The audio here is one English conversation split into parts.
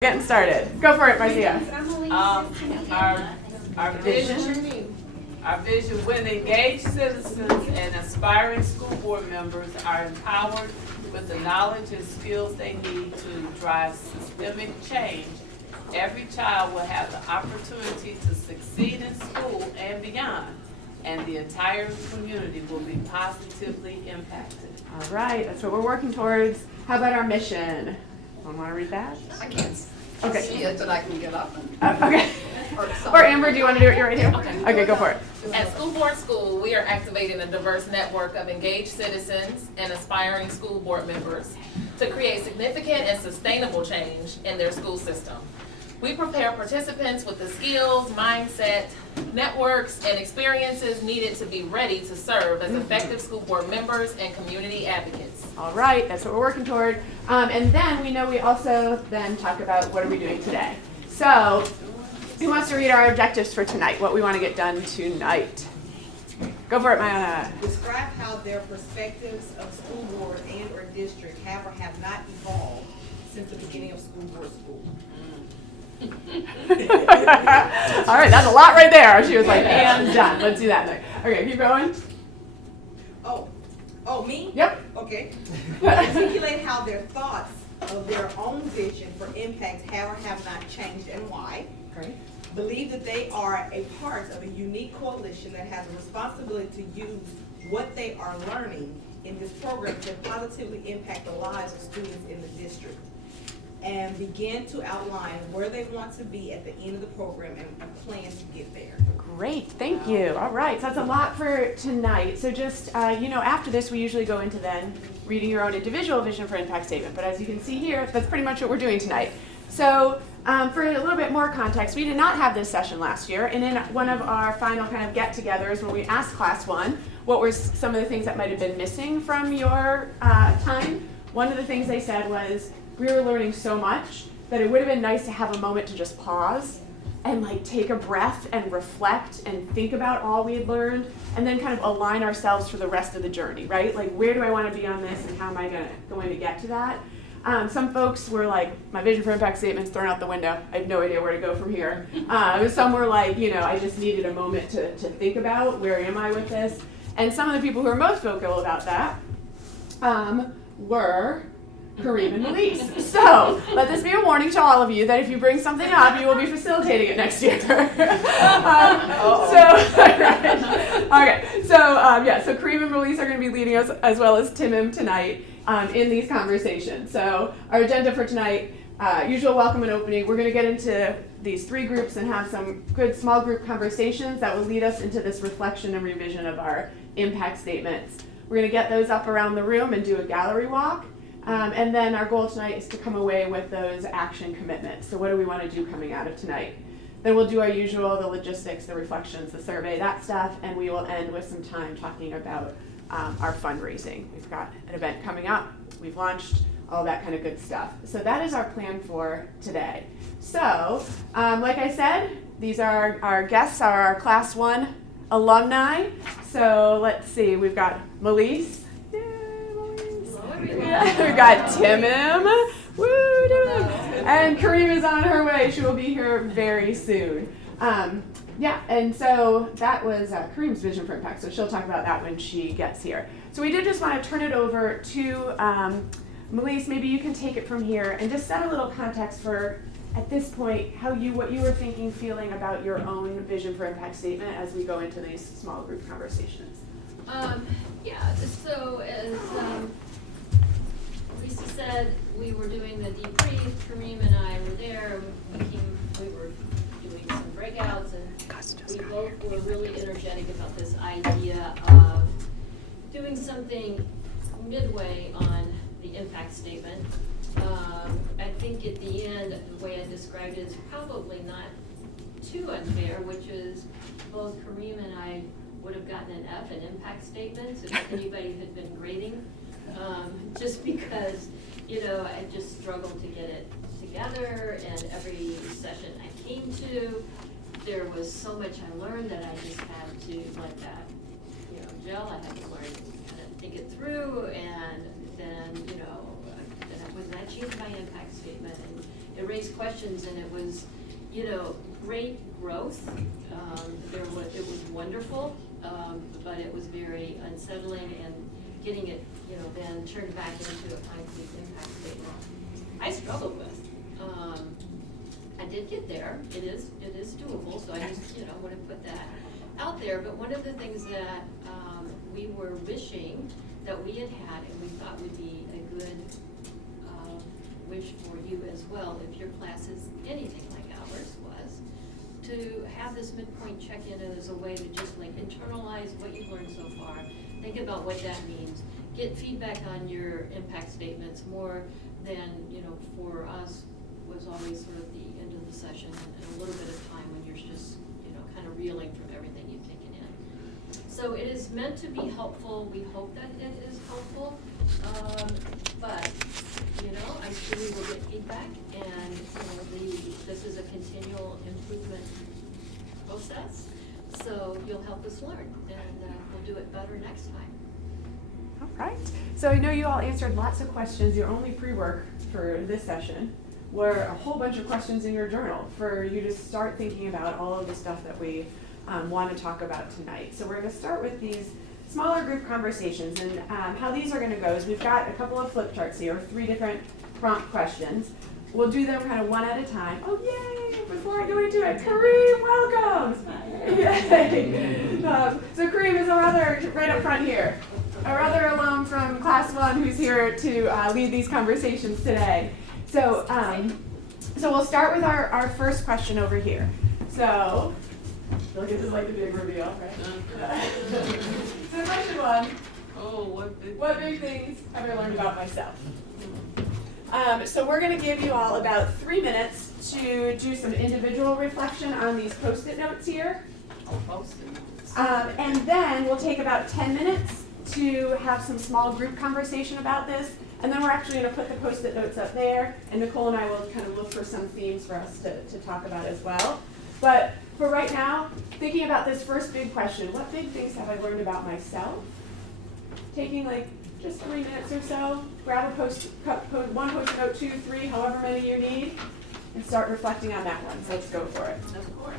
Getting started. Go for it, Marcia. Our vision, when engaged citizens and aspiring school board members are empowered with the knowledge and skills they need to drive systemic change, every child will have the opportunity to succeed in school and beyond, and the entire community will be positively impacted. All right, that's what we're working towards. How about our mission? Someone want to read that? I can't see it, but I can get up. Okay. Or Amber, do you want to do it? You're right here. Okay, go for it. At School Board School, we are activating a diverse network of engaged citizens and aspiring school board members to create significant and sustainable change in their school system. We prepare participants with the skills, mindset, networks, and experiences needed to be ready to serve as effective school board members and community advocates. All right, that's what we're working toward. And then we know we also then talk about what are we doing today. So who wants to read our objectives for tonight, what we want to get done tonight? Go for it, Mayana. Describe how their perspectives of school board and or district have or have not evolved since the beginning of school board school. All right, that's a lot right there. She was like, and done. Let's do that next. Okay, keep going. Oh, me? Yep. Okay. Articulate how their thoughts of their own vision for impact have or have not changed and why. Great. Believe that they are a part of a unique coalition that has a responsibility to use what they are learning in this program to positively impact the lives of students in the district. And begin to outline where they want to be at the end of the program and a plan to get there. Great, thank you. All right, so that's a lot for tonight. So just, after this, we usually go into then reading your own individual vision for impact statement. But as you can see here, that's pretty much what we're doing tonight. So for a little bit more context, we did not have this session last year. And in one of our final kind of get-togethers, when we asked Class 1 what were some of the things that might have been missing from your time, one of the things they said was, we were learning so much that it would have been nice to have a moment to just pause and take a breath and reflect and think about all we had learned and then kind of align ourselves for the rest of the journey, right? Like, where do I want to be on this and how am I going to get to that? Some folks were like, my vision for impact statement's thrown out the window. I have no idea where to go from here. Some were like, I just needed a moment to think about where am I with this? And some of the people who were most vocal about that were Kareem and Melise. So let this be a warning to all of you that if you bring something up, you will be facilitating it next year. So Kareem and Melise are going to be leading us as well as Timim tonight in these conversations. So our agenda for tonight, usual welcome and opening. We're going to get into these three groups and have some good small group conversations that will lead us into this reflection and revision of our impact statements. We're going to get those up around the room and do a gallery walk. And then our goal tonight is to come away with those action commitments. So what do we want to do coming out of tonight? Then we'll do our usual, the logistics, the reflections, the survey, that stuff, and we will end with some time talking about our fundraising. We've got an event coming up. We've launched all that kind of good stuff. So that is our plan for today. So, like I said, these are our guests, are our Class 1 alumni. So let's see, we've got Melise. We've got Timim, and Kareem is on her way. She will be here very soon. And so that was Kareem's vision for impact. So she'll talk about that when she gets here. So we did just want to turn it over to Melise. Maybe you can take it from here and just set a little context for, at this point, what you were thinking, feeling about your own vision for impact statement as we go into these small group conversations. So as Lisa said, we were doing the debrief. Kareem and I were there. We were doing some breakouts, and we both were really energetic about this idea of doing something midway on the impact statement. I think at the end, the way I described it is probably not too unfair, which is both Kareem and I would have gotten an F in impact statements if anybody had been grading. Just because, I just struggled to get it together, and every session I came to, there was so much I learned that I just had to let that, gel. I had to learn how to think it through, and then, then I changed my impact statement, and it raised questions, and it was, you know, great growth. It was wonderful, but it was very unsettling, and getting it, you know, then turned back into a concrete impact statement. I struggled with. I did get there. It is doable, so I just, you know, want to put that out there. But one of the things that we were wishing that we had had, and we thought would be a good wish for you as well, if your class is anything like ours was, to have this midpoint check-in as a way to just like internalize what you've learned so far, think about what that means, get feedback on your impact statements more than, you know, for us was always sort of the end of the session and a little bit of time when you're just, you know, kind of reeling from everything you've taken in. So it is meant to be helpful. We hope that it is helpful. But, you know, I still will get feedback, and, you know, this is a continual improvement process. So you'll help us learn, and we'll do it better next time. All right. So I know you all answered lots of questions. Your only pre-work for this session were a whole bunch of questions in your journal for you to start thinking about all of the stuff that we want to talk about tonight. So we're going to start with these smaller group conversations, and how these are going to go is we've got a couple of flip charts here, 3 different prompt questions. We'll do them kind of one at a time. Oh, yay! Before I go into it, Kareem, welcome! Yay! So Kareem is our other, right up front here, our other alum from class 1 who's here to lead these conversations today. So, so we'll start with our first question over here. So, I feel like this is like the big reveal, right? So question 1. Oh, What big things have I learned about myself? So we're going to give you all about 3 minutes to do some individual reflection on these Post-it notes here. And then we'll take about 10 minutes to have some small group conversation about this. And then we're actually going to put the Post-it notes up there, and Nicole and I will kind of look for some themes for us to talk about as well. But for right now, thinking about this first big question, what big things have I learned about myself? Taking like just 3 minutes or so, grab one Post-it note, 2, 3, however many you need, and start reflecting on that one. So let's go for it. Of course.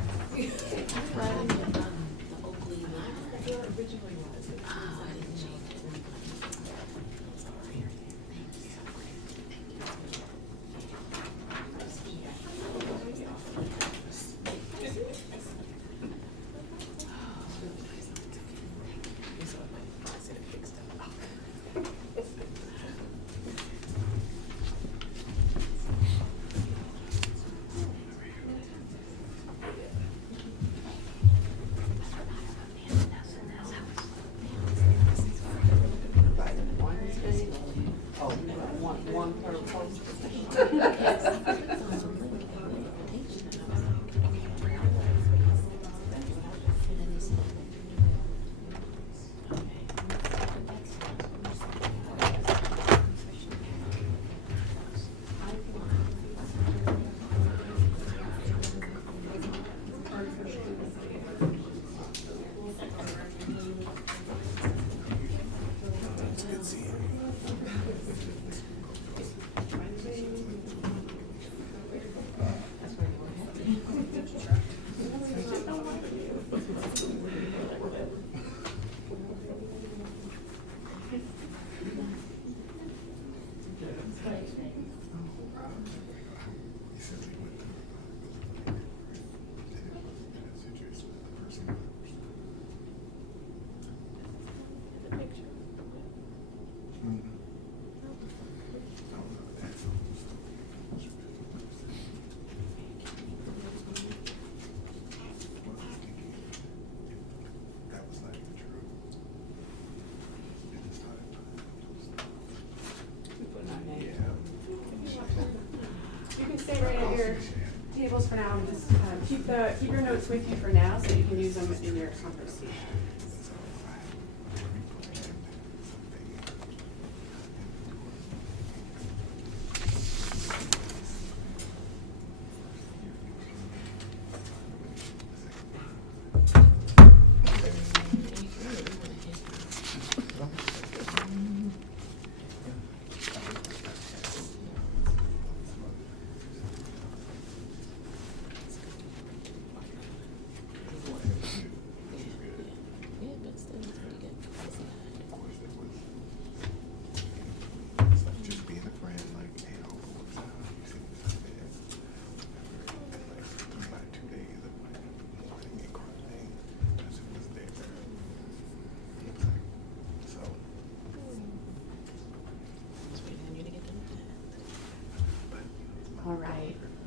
Stay right at your tables for now, and just keep your notes with you for now, so you can use them in your conversation.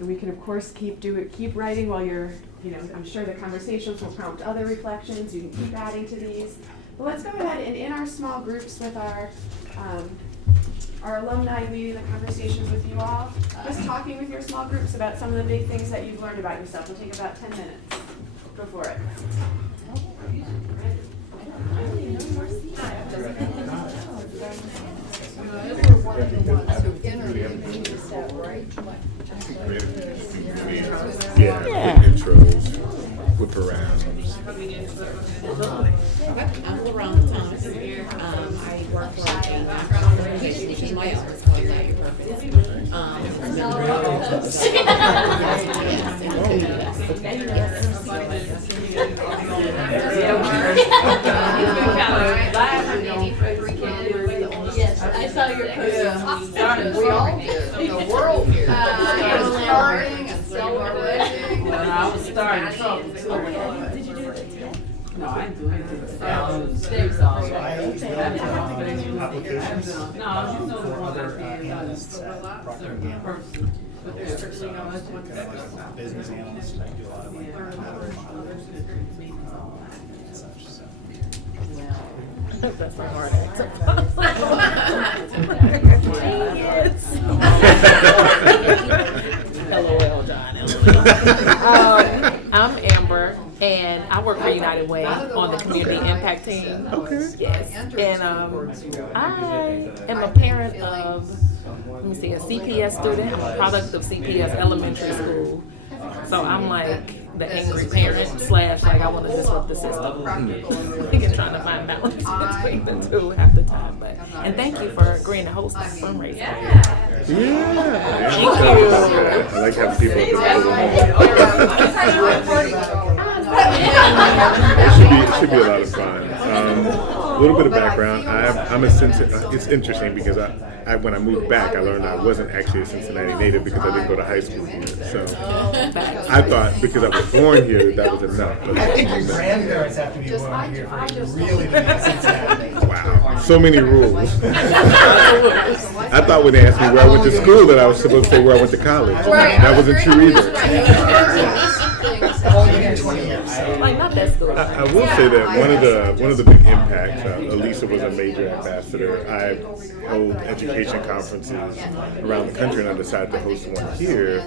And we can of course keep writing while you're, I'm sure the conversations will prompt other reflections. You can keep adding to these. But let's go ahead and in our small groups with our alumni leading the conversations with you all, just talking with your small groups about some of the big things that you've learned about yourself. It'll take about 10 minutes. Go for it. Yeah. Intros, whip arounds. I'm Laron Thomas. I work for a nonprofit, which is my office called Like Purpose. Yes, I saw your post. We all did. The world here. Starting and celebrating. Well, I was starting trouble too. Did you do it today? No, I didn't do anything. No, I just know the one that did certain person. But there's certainly no much one business analyst, I do a lot of like and such, so. That's a hard LOL, John. I'm Amber, and I work for United Way on the community impact team. Okay. Yes, and I am a parent of, let me see, a CPS student. I'm a product of CPS elementary school. So I'm like the angry parent / like I want to disrupt the system. And trying to find balance between the two half the time. But and thank you for agreeing to host this fundraiser. Yeah. Thank you. I like having people at the it should be a lot of fun. A little bit of background. I'm a Cincinnati. It's interesting because I when I moved back, I learned I wasn't actually a Cincinnati native because I didn't go to high school here. So I thought because I was born here that was enough. But I think your grandparents have to be born here for you really to be Cincinnati. wow, so many rules. I thought when they asked me where I went to school that I was supposed to say where I went to college. That wasn't true either. Only 20 years. Like not that school. I will say that one of the big impacts, Elisa was a major ambassador. I hold education conferences around the country, and I decided to host one here.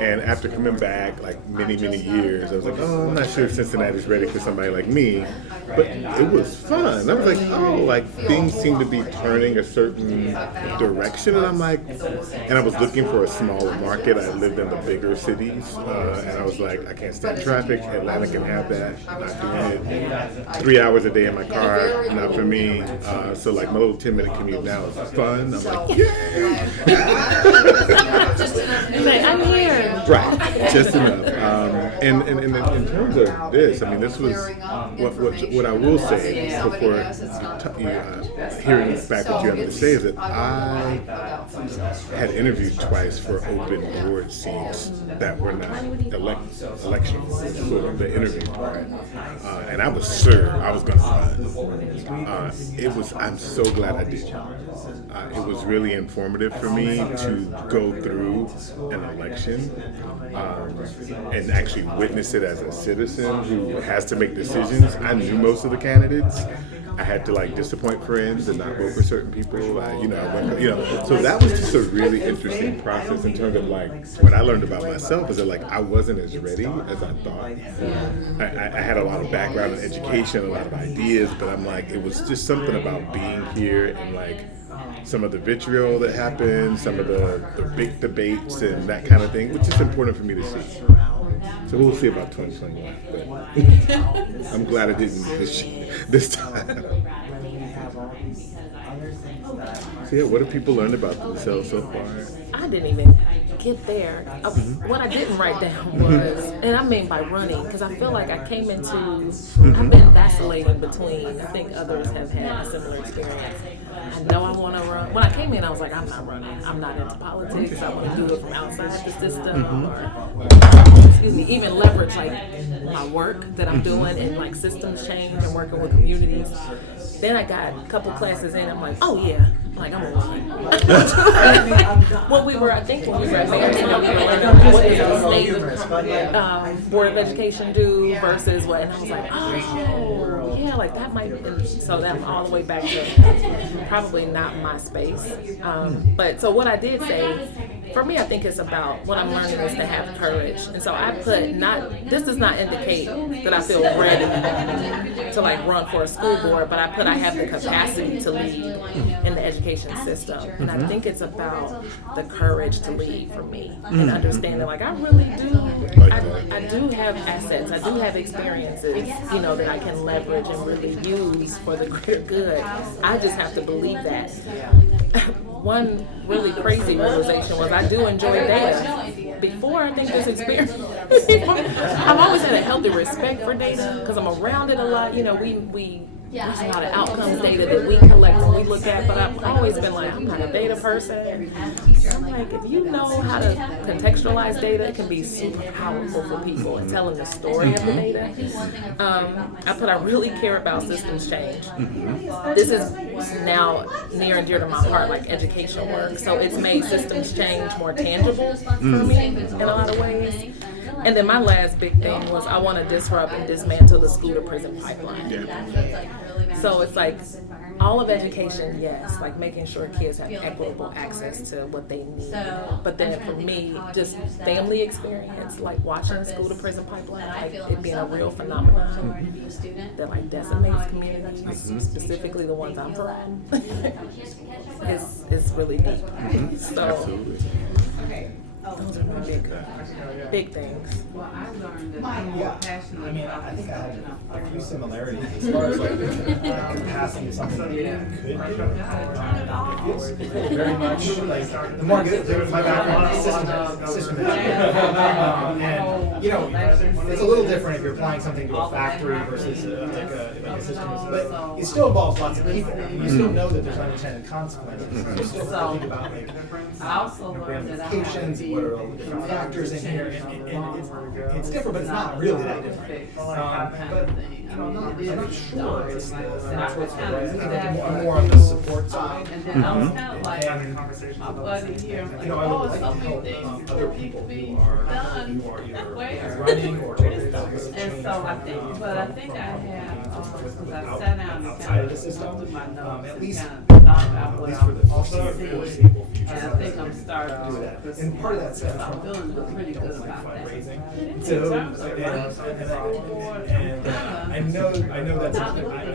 And after coming back, like many years, I was like, oh, I'm not sure if Cincinnati's ready for somebody like me. But it was fun. I was like, oh, like things seem to be turning a certain direction, and I'm like, and I was looking for a smaller market. I lived in the bigger cities, and I was like, I can't stand traffic. Atlanta can have that. I'm not doing it. 3 hours a day in my car, not for me. So like my little 10-minute commute now is fun. I'm like, yay! I'm here. Right, just enough. And in terms of this, I mean, this was what I will say before hearing back what you have to say is that I had interviewed twice for open board seats that were not elections for the interview part, and I was sure I was going to run. I'm so glad I did. It was really informative for me to go through an election and actually witness it as a citizen who has to make decisions. I knew most of the candidates. I had to like disappoint friends and not vote for certain people. So that was just a really interesting process in terms of like what I learned about myself is that like I wasn't as ready as I thought. I had a lot of background in education, a lot of ideas, but I'm like it was just something about being here and like some of the vitriol that happened, some of the big debates and that kind of thing, which is important for me to see. So we'll see about 2021, but I'm glad I didn't this time. So yeah, what have people learned about themselves so far? I didn't even get there. What I didn't write down was, and I mean by running, because I feel like I came into, I've been vacillating between, I think others have had a similar experience. I know I want to run. When I came in, I was like, I'm not running. I'm not into politics. I want to do it from outside the system. Or, excuse me, even leverage like my work that I'm doing and like systems change and working with communities. Then I got a couple classes in. I'm like, oh yeah, Like, I'm Well, I think when we were at Marysville, we were learning what does the state Board of Education do versus what, and I was like, oh, yeah, like that might be, so I'm all the way back to probably not my space. But so what I did say, for me, I think it's about what I'm learning is to have courage. And so I put this does not indicate that I feel ready to like run for a school board, but I have the capacity to lead in the education system. And I think it's about the courage to lead for me and understanding like I really do, I do have assets, I do have experiences, that I can leverage and really use for the greater good. I just have to believe that. One really crazy realization was I do enjoy data. Before I think this experience, I've always had a healthy respect for data because I'm around it a lot. There's a lot of outcomes data that we collect and we look at, but I've always been like, I'm not a data person. I'm like, if you know how to contextualize data, it can be super powerful for people and telling the story of the data. I really care about systems change. This is now near and dear to my heart, like education work. So it's made systems change more tangible for me in a lot of ways. And then my last big thing was I want to disrupt and dismantle the school to prison pipeline. So it's like all of education, yes, like making sure kids have equitable access to what they need. But then for me, just family experience, like watching the school to prison pipeline, like it being a real phenomenon that like decimates communities, specifically the ones I'm from. It's really deep. So those are my big things. Well, I learned that I'm more passionate about I think I had a few similarities as far as like capacity to something that you could do. It feels very much like the more good my background is system engineering. And it's a little different if you're applying something to a factory versus like a system, but it still involves lots of people. You still know that there's unintended consequences. You're still thinking about like ramifications, what are all the different factors in here, and it's different, but it's not really that different. I'm not sure it's that's what's I'm more on the support side. And then I was kind of like, my buddy here, I'm like, I would like so to many help things other that need to people be who are done. either running or taking And so I think I have, because I sat down and outside kind of the of system, through my notes at and least kind of thought about what for I'm the foreseeable seeing. future. And I think I'm starting do to that. pursue And part of that stems I'm from feeling pretty good like about that. fundraising. In So terms of I know that's I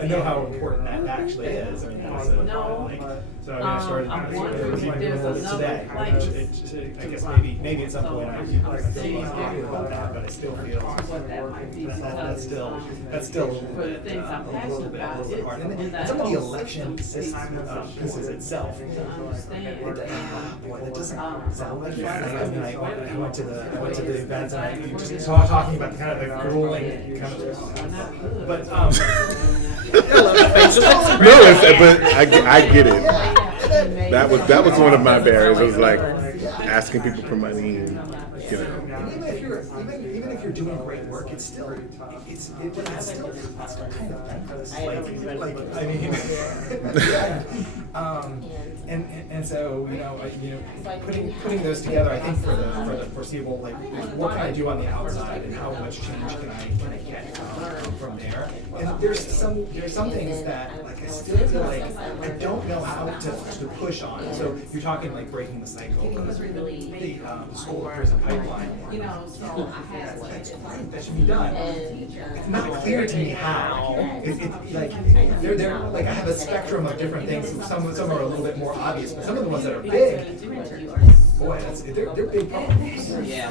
know how important that actually is. I mean, I started I'm doing wondering if it there's today. another place. I guess maybe at some point I feel about that, but I still feel What that might be that's still a little for the bit, things I'm a passionate little bit about, hard. it's And some of the election pieces itself. to understand. Boy, that doesn't sound like fun. I mean, I went to the events and I just talking about the kind of the grueling kind of, but but I get it. That was one of my barriers. It was like asking people for money, and even if you're doing great work, it's still kind of thankless. And so putting those together, I think for the foreseeable, like what can I do on the outside and how much change can I get from there? And there's some things that like I still feel like I don't know how to push on. So you're talking like breaking the cycle of the school to prison pipeline. So that's great. That should be done. It's not clear to me how. They're like I have a spectrum of different things. Some are a little bit more obvious, but some of the ones that are big, boy, they're big problems. Yeah.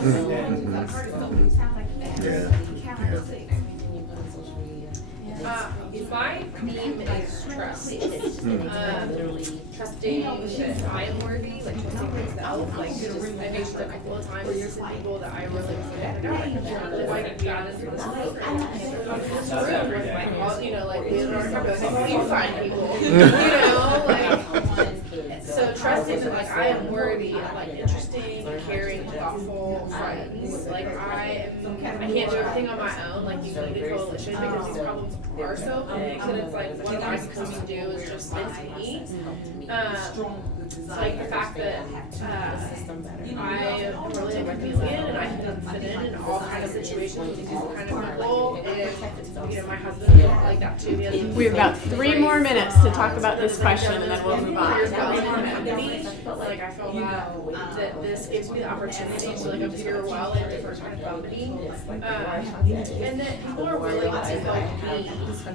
My theme is trust. Trusting that I am worthy, like trusting myself, like I make sure that I feel time with certain people that I really like God is this program. Like you find people, like so trusting that like I am worthy of like interesting, caring, thoughtful friends. Like I am I can't do everything on my own, like you need a coalition because these problems are so big that it's like what am I supposed to do is just me. Like the fact that I am really like a chameleon and I can fit in all kinds of situations and do all kinds of people, and you know my husband is like that too. We have about 3 more minutes to talk about this question and then we'll move on. Like I feel that this gives me the opportunity to like appear well in different kind of company, and that people are willing to help me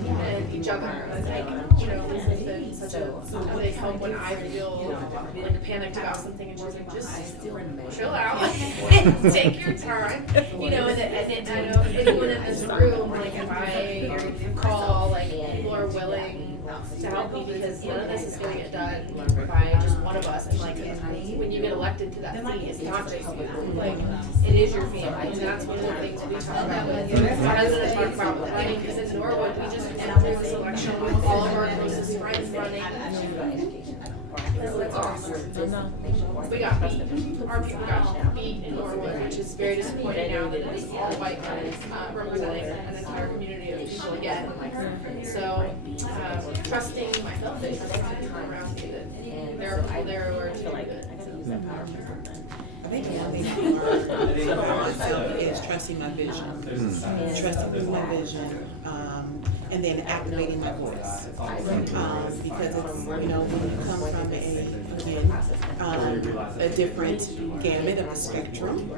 and each other. Like you know, this has been such a big help when I feel like panicked about something, and she's like, just chill out, take your time, you know. And I know anyone in this room, like if I call, like people are willing to help me because none of this is going to get done by just one of us. And like when you get elected to that seat, it's not just you. Like it is your family, and that's one of the things we talk about. My husband and I talk about running because in Norwood we just went through this election with all of our closest friends running. That's awesome. We got beat. Our people got beat in Norwood, which is very disappointing now that it's all white guys representing an entire community of people again. So trusting myself and trusting people around me that they're where to like it. I think one thing I learned is trusting my vision, trusting my vision, and then activating my voice. Because it's, you know, when you come from a different gamut of a spectrum,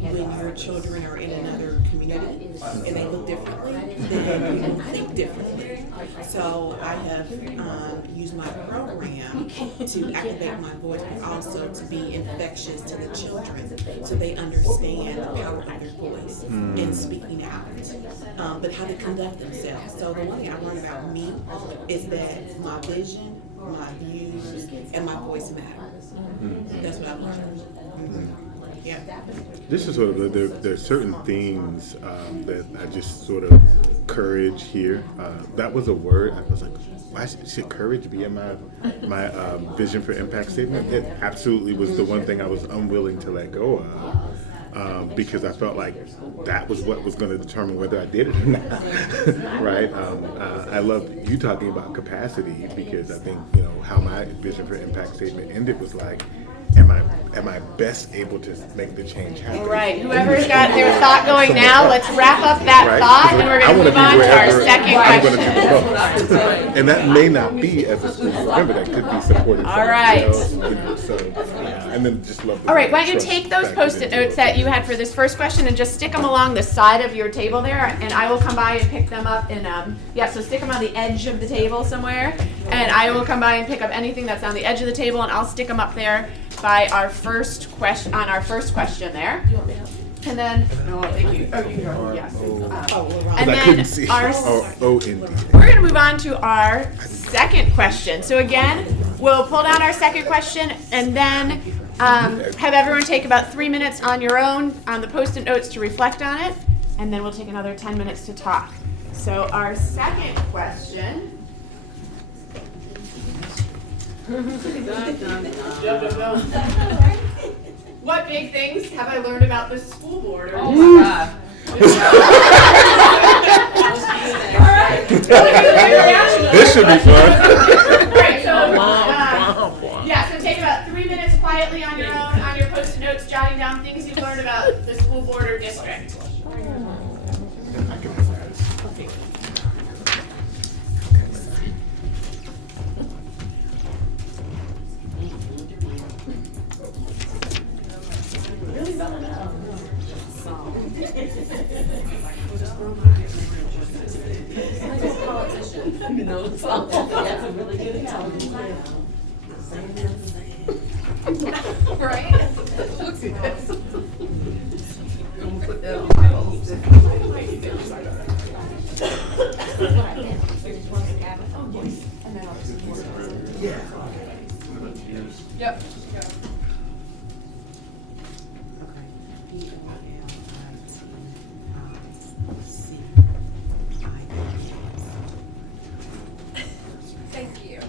when your children are in another community and they look differently, then you think differently. So I have used my program to activate my voice, but also to be infectious to the children so they understand the power of their voice in speaking out, but how to conduct themselves. So the one thing I learned about me is that my vision, my views, and my voice matter. That's what I learned. Yeah. This is sort of there are certain themes that I just sort of courage here. That was a word. I was like, why should courage be in my vision for impact statement? It absolutely was the one thing I was unwilling to let go of because I felt like that was what was going to determine whether I did it or not. Right? I love you talking about capacity because I think how my vision for impact statement ended was like, am I best able to make the change happen? Right. Whoever's got their thought going now, let's wrap up that thought, and we're going to move on to our second question. And that may not be as a school board member. That could be supporting. All right. And then just love. All right. Why don't you take those Post-it notes that you had for this first question and just stick them along the side of your table there, and I will come by and pick them up. And so stick them on the edge of the table somewhere, and I will come by and pick up anything that's on the edge of the table, and I'll stick them up there by our first question there. Do you want me to help? And then thank you. Oh, you go. Yes. And then we're going to move on to our second question. So again, we'll pull down our second question and then have everyone take about 3 minutes on your own on the Post-it notes to reflect on it, and then we'll take another 10 minutes to talk. So our second question. What big things have I learned about the school board? Oh my God. This should be fun. Right, so take about 3 minutes quietly on your own, on your Post-it notes, jotting down things you've learned about the school board or district. Right? Looks good. Yep. Thank you.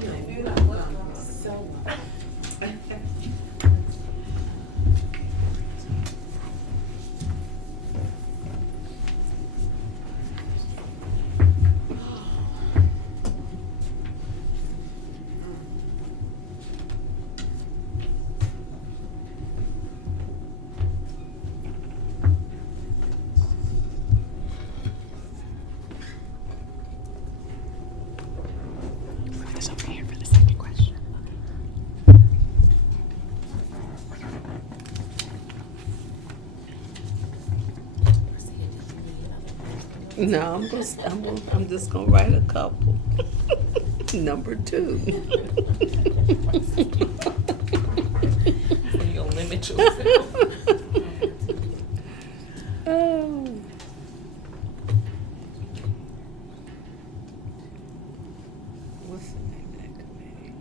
No, I'm just gonna write a couple. Number 2. You'll limit yourself. Oh. What's the name of that committee?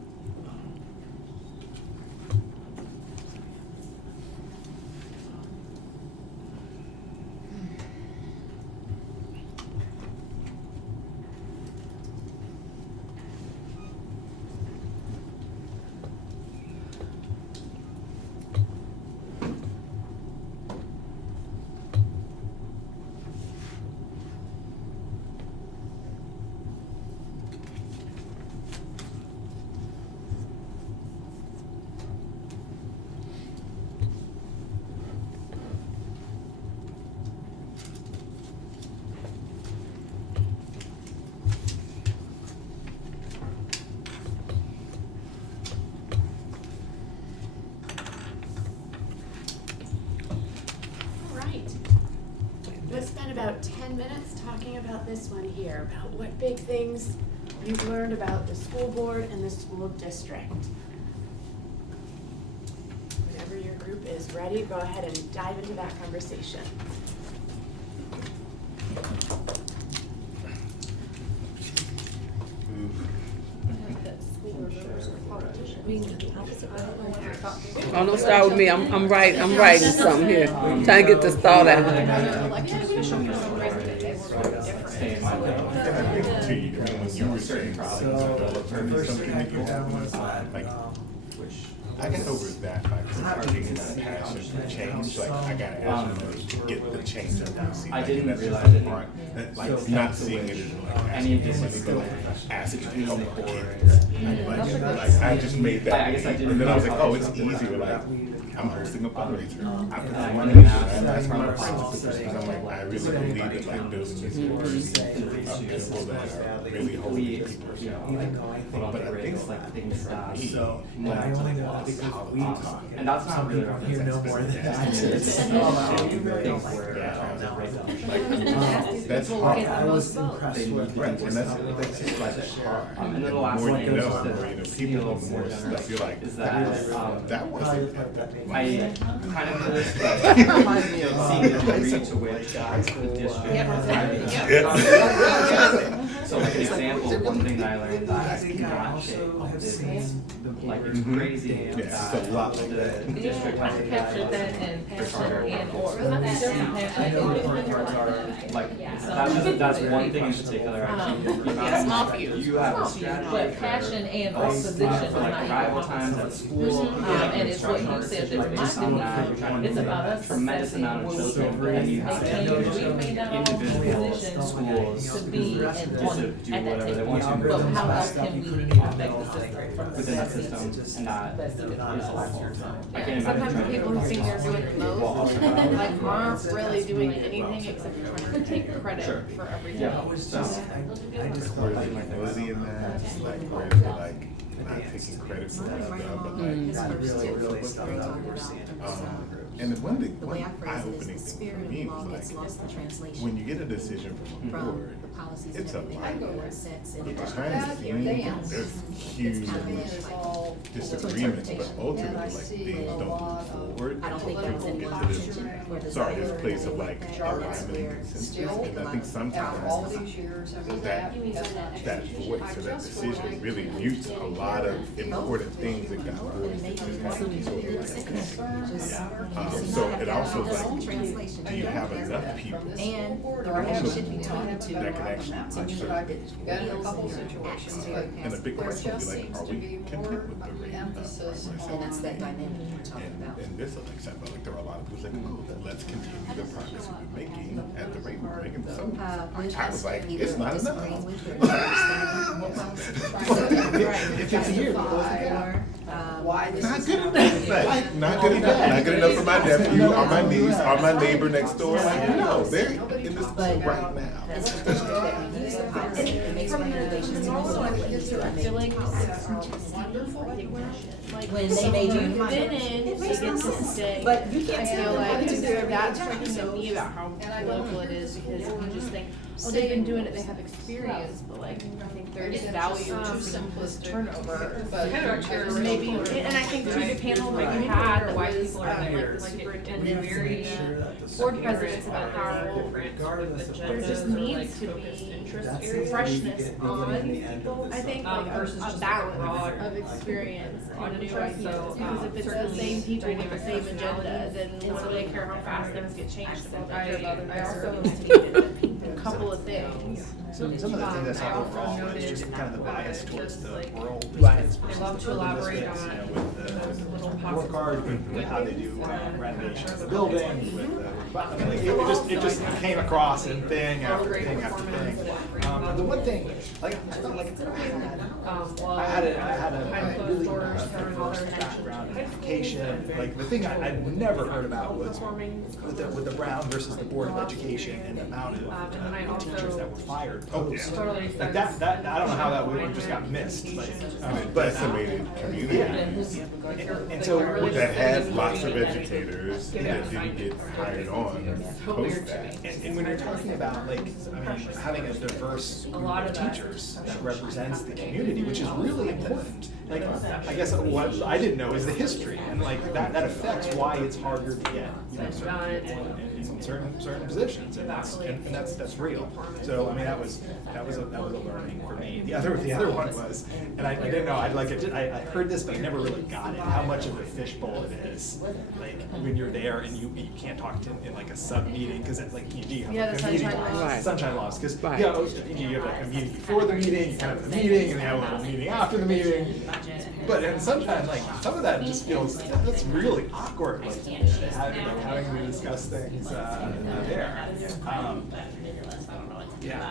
All right. Let's spend about 10 minutes talking about this one here, about what big things you've learned about the school board and the school district. Whenever your group is ready, go ahead and dive into that conversation. Oh, don't start with me. I'm writing something here. Trying to get this thought out. And I think too, you know, when you were saying something that you have, like, I got over that by taking that passion for change. Like, I got asked to get the change that I see. I Like, didn't that's just realize the it. part that, like, not seeing it as like Any of asking this somebody is to ask you to help the or kids. Like, I just made that. I guess I didn't And then I was like, oh, realize it's how easier. Like, we I'm hosting a fundraiser. I'm I putting went money and in. asked I'm asking my my friends boss because I'm like, I really believe in like building these communities of people that are really holding people's But I think like taking stats. So, And I only know that because we talk. And that's not really our You know more than I do. That's hard. I was impressed with Right, and that's just like hard. And then the The last more one you know, goes the to more you know people, the more stuff you're like, is that wasn't I kind of this, but it reminds me of seeing the degree to which the district. So like an example, one thing that I learned that I cannot shake is like it's crazy Yeah, it's that a lot like the that. district has to Captured that in passion and or. I know the reports are like that's one thing in particular. Yeah, small few. You have a strategy But for, passion and or like, position for are like not arrival equal. times at school. And it's what you said, that it's about us Tremendous amount of children, and you have to we may not all individual position schools to be and just on to do at that whatever they table. want to. But how else can we affect the system from the Within that system? system, and that is awful. I can't imagine Sometimes trying to people do who think they're doing the most, like aren't Sure. really doing anything except for trying to take credit for everything. Yeah. So, I just Where's thought the like humility in that? Like, where's the like not taking credit for that stuff, but like, that really stuck out. and the one The way I eye phrase it is opening the thing spirit for of me the law was gets like, lost in translation. when you get a decision from a From board, the policies it's a and everything lot. that the board sets and But the behind the scenes, there's huge disagreements, but ultimately, like, things don't move forward. I don't think there was until anyone's we get to intention or this, desire. this place of like That's alignment where and consensus, still and I think sometimes that voice or that decision really mutes a lot of important things that got boards to just kind of be sort of like, so it also is like, do you have enough people And the also relationship between the two that can actually push continue certain to things? build and interact. And the big question would be like, are we content with the rate of progress? And that's that dynamic we're talking about. And this election, I felt like there were a lot of people saying, oh, let's continue the progress we've been making at the rate we're making. Some, I was like, it's not enough. Disagreeing with it, understanding what policy. If it's a year, Or, why this Not is good happening. enough. Like, not good enough. Not good enough for my nephew or my niece or my neighbor next door. Like, no, they're in the school right now. It's the district that we use the policy, it makes recommendations to the school board. I feel like it's wonderful. When they made you. You've been in, they get to stay. But you can't I say feel like that. that's striking to me about how political it is, because you just think, oh, they've been doing it, they have experience, but like, I think there's value to turnover. But maybe, and I think too, the panel that we had, or why people are like the superintendents and the board presidents about how there just needs to be freshness on people, I think, like a balance of experience and new ideas, because if it's the same people with the same agenda, then what do they care how fast things get changed about that? I also a couple of things. Some of the things that's overall is just kind of the bias towards the rural. Right. I'd love to elaborate on With the report card, with how they do renovations of the building, with it just came across in thing after thing after thing. The one thing, like I felt like I had a really diverse background in education. Like the thing I'd never heard about was with the Brown versus the Board of Education and the amount of teachers that were fired post. Like that I don't know how that would just got missed. Like, but Decimated community and so that had lots of educators that didn't get hired on post that. And when you're talking about like, I mean, having a diverse group of teachers that represents the community, which is really important. Like, I guess what I didn't know is the history, and like that affects why it's harder to get, you know, certain people in certain positions, and that's real. So I mean, that was a learning for me. The other one was, and I didn't know, I heard this, but I never really got it, how much of a fishbowl it is. Like when you're there and you can't talk to in like a sub meeting because it's like you have a meeting, sunshine laws, because you have like a meeting before the meeting, you kind of have the meeting, and you have a little meeting after the meeting. But in sunshine, like some of that just feels that's really awkward, like having to discuss things there. Yeah.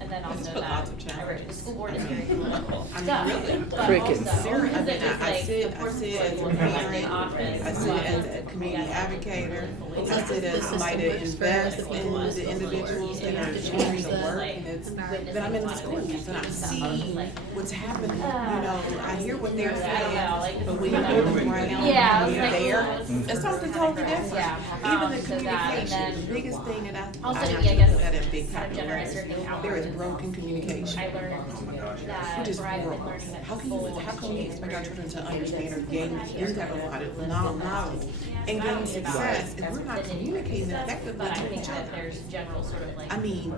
And then also that the school board is very political. Crickets. I sit as a parent, I sit as a community advocate, I sit as somebody that invests in the individuals that are doing the work. But I'm in the schools and I see what's happening, you know, I hear what they're saying, but when you're around, when you're there, it's something totally different. Even the communication, the biggest thing that I have to put that in big capital letters, there is broken communication. I learned Which is horrible. How can we expect our children to understand or gain, you have a lot of knowledge and gain success if we're not communicating effectively but I to think each that other? there's general sort of like. I mean,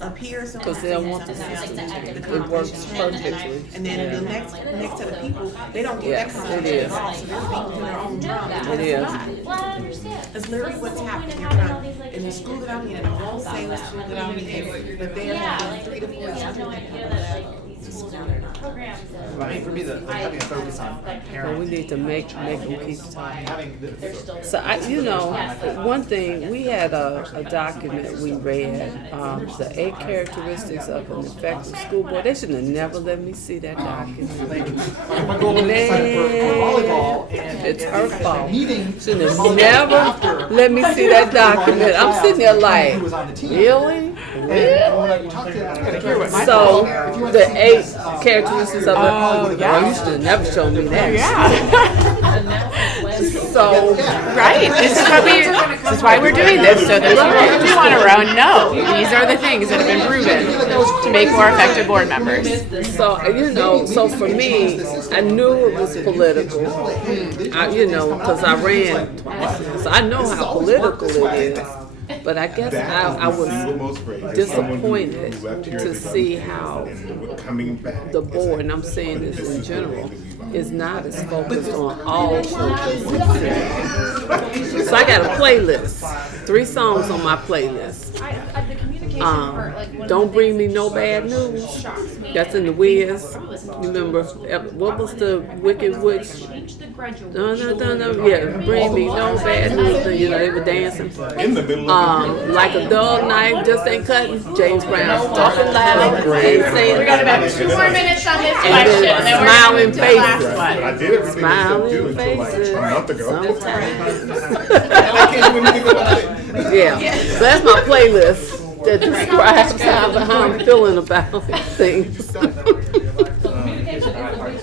up here, someone Because they don't says want the something system. else, the It works competition, perfectly. and then the next set of people, they don't get Yes, that it competition is. at all, so they're beating their own drum. It is. Well, I understand. That's literally what's happening in the school that I'm in, the whole same school that I'm in, but there have been 3 to 4 You have no idea that like these schools are programs and. I mean, for me, having a focus on Well, parents. we need to make them keep talking. Having the So one thing, we had a document we read, the 8 characteristics of an effective school board. They should have never let me see that document. my goal was to sign up for volleyball, and It's her fault. meeting. Should have never let me see that document. I'm sitting there like, Who was on the team. really? And when you talk to them, So the 8 characteristics of it. yeah. You should have never shown me that. Yeah. So Right. This is why we're doing this, so those people who do want to run know these are the things that have been proven to make more effective board members. So, so for me, I knew it was political, because I ran twice. So I know how political it is. But I guess I was disappointed to see how the board, and I'm saying this in general, is not as focused on all children. So I got a playlist, 3 songs on my playlist. The communication certification for like one of Don't the bring things me no that bad news. shocks me. That's in the Wiz. You remember what was the Wicked Witch? Change the graduation. No. Yeah, bring me no bad news. You know, they were dancing. In the middle of Like a dull knife just ain't cutting. James Brown talking loud and saying. We got about 2 more minutes on this And question, then and then we're gonna smiling move to the last faces. But I one. did everything I should do Smiling until like faces. a month ago. Sometimes. I can't even think about it. Yeah, so that's my playlist that describes how I'm feeling about things.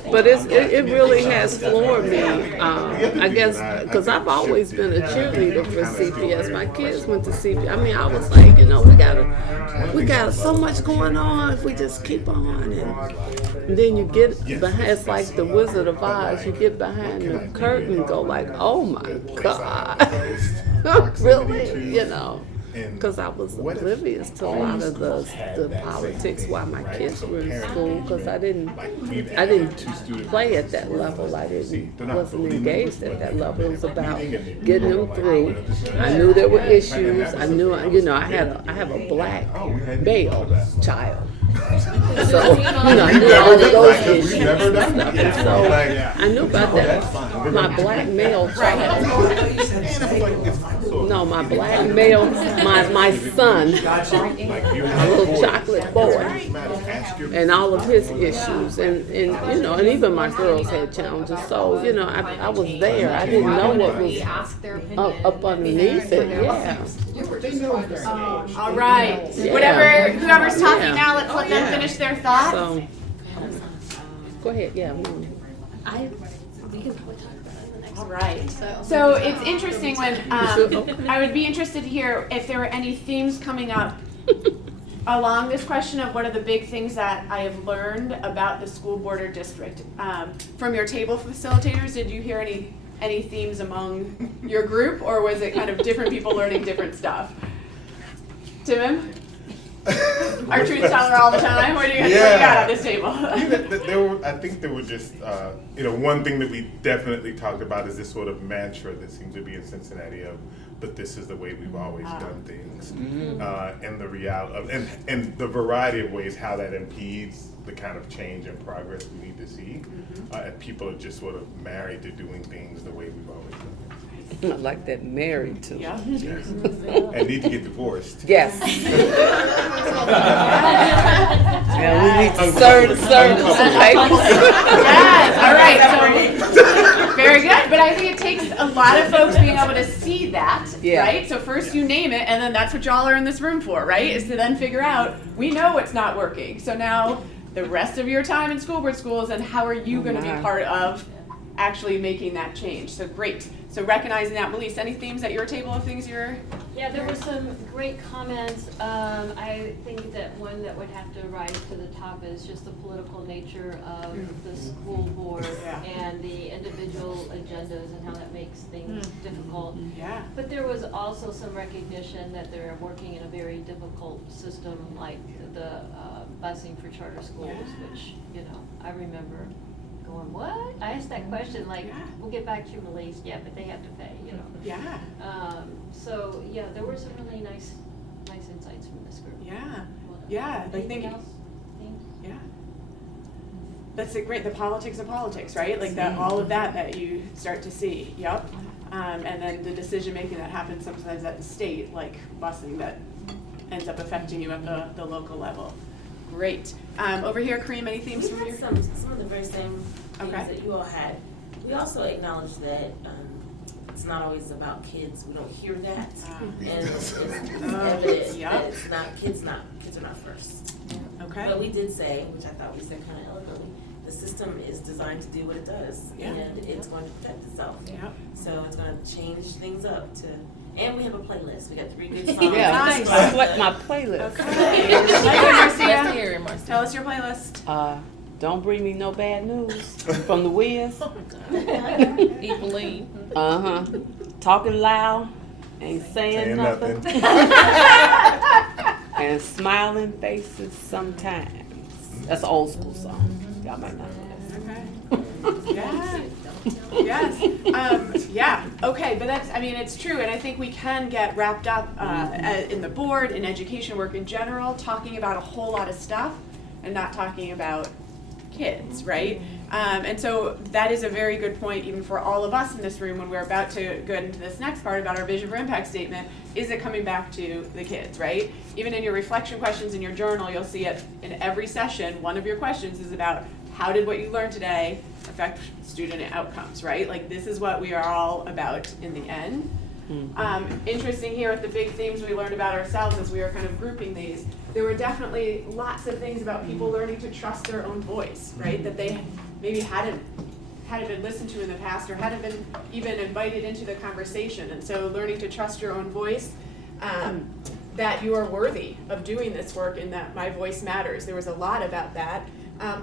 But it really has floored me. I guess because I've always been a cheerleader for CPS. My kids went to CPS. I mean, I was like, you know, we got so much going on if we just keep on. And then you get behind. It's like the Wizard of Oz. You get behind the curtain and go like, oh my God, really, you know. Because I was oblivious to a lot of the politics while my kids were in school. Because I didn't play at that level. Wasn't engaged at that level. It was about getting them through. I knew there were issues. I knew, you know, I have a black male child. So, you know, I knew all of those issues. And so I knew about that. My black male child. No, my black male, my son, my little chocolate boy, and all of his issues, and you know, and even my girls had challenges. So you know, I was there. I didn't know what was up underneath it. Yeah. All right. Yeah. Whoever's talking Yeah. now, let's let them finish their thoughts. So, go ahead. Yeah. We can probably talk about it in the next All right. So it's interesting when I would be interested to hear if there were any themes coming up along this question of what are the big things that I have learned about the school board or district. From your table facilitators, did you hear any themes among your group, or was it kind of different people learning different stuff? Timon? Our truth teller all the time. What do you got on this table? I think there were just, one thing that we definitely talked about is this sort of mantra that seems to be in Cincinnati of, but this is the way we've always done things, and the reality and the variety of ways how that impedes the kind of change and progress we need to see. And people are just sort of married to doing things the way we've always done them. I like that married too. Yeah. Yes. And need to get divorced. Yes. Yeah, we need to serve some papers. Yes. All right. So very good. But I think it takes a lot of folks being able to see that, right? So first you name it, and then that's what y'all are in this room for, right? Is to then figure out, we know what's not working. So now the rest of your time in school board schools, and how are you going to be part of actually making that change? So great. So recognizing that. Melise, any themes at your table of things you're... Yeah, there were some great comments. I think that one that would have to rise to the top is just the political nature of the school board and the individual agendas and how that makes things difficult. Yeah. But there was also some recognition that they're working in a very difficult system like the busing for charter schools, which, you know, I remember going, what? I asked that question, like, we'll get back to you, Melise. Yeah, but they have to pay, you know. Yeah. So, yeah, there were some really nice insights from this group. Yeah. Yeah. I think... Anything else? Yeah. That's great. The politics of politics, right? Like that, all of that you start to see. Yep. And then the decision making that happens sometimes at the state, like busing, that ends up affecting you at the local level. Great. Over here, Kareem, any themes from you? Some of the very same things that you all had. We also acknowledge that it's not always about kids. We don't hear that, and it's evident that it's not kids are not first. Okay. But we did say, which I thought we said kind of eloquently, the system is designed to do what it does, and it's going to protect itself. Yeah. So it's going to change things up to. And we have a playlist. We got 3 good songs. Nice. My playlist. Okay. Marcia, tell us your playlist. Don't bring me no bad news from the Wiz. Eveline. Talking loud, ain't saying nothing. And smiling faces sometimes. That's an old school song. Y'all might not know that. Okay. Yeah. Yes. Yeah. Okay. But that's, I mean, it's true. And I think we can get wrapped up in the board, in education work in general, talking about a whole lot of stuff and not talking about kids, right? And so that is a very good point even for all of us in this room when we're about to go into this next part about our vision for impact statement. Is it coming back to the kids, right? Even in your reflection questions in your journal, you'll see it in every session. One of your questions is about how did what you learned today affect student outcomes, right? Like this is what we are all about in the end. Interesting here with the big themes we learned about ourselves as we were kind of grouping these. There were definitely lots of things about people learning to trust their own voice, right? That they maybe hadn't been listened to in the past or hadn't been even invited into the conversation. And so learning to trust your own voice, that you are worthy of doing this work and that my voice matters. There was a lot about that.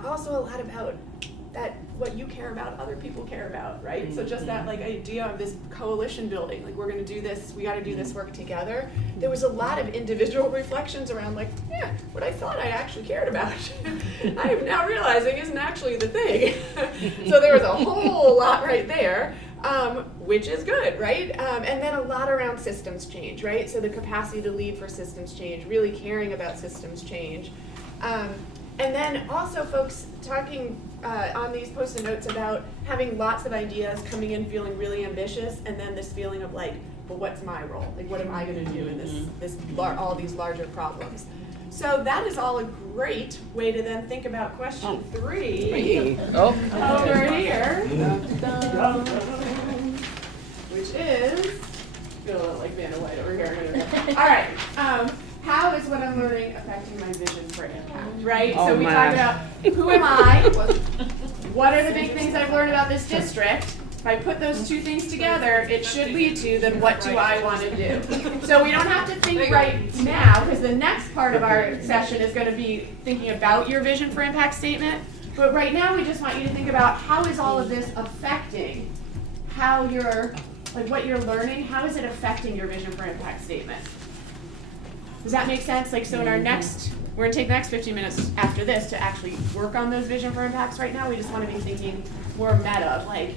Also a lot about that what you care about, other people care about, right? So just that like idea of this coalition building, like we're gonna do this, we gotta do this work together. There was a lot of individual reflections around like, yeah, what I thought I actually cared about, I am now realizing isn't actually the thing. So there was a whole lot right there, which is good, right? And then a lot around systems change, right? So the capacity to lead for systems change, really caring about systems change. And then also folks talking on these post-it notes about having lots of ideas, coming in feeling really ambitious, and then this feeling of like, but what's my role? Like what am I gonna do in all these larger problems? So that is all a great way to then think about question 3 over here, which is, feel a little like Vanna White over here. All right. How is what I'm learning affecting my vision for impact, right? So we talked about who am I, what are the big things I've learned about this district. If I put those two things together, it should lead to then what do I want to do? So we don't have to think right now because the next part of our session is going to be thinking about your vision for impact statement. But right now we just want you to think about how is all of this affecting how you're, like what you're learning, how is it affecting your vision for impact statement? Does that make sense? Like, so in our next, we're gonna take the next 15 minutes after this to actually work on those vision for impacts right now. We just wanna be thinking more meta, like,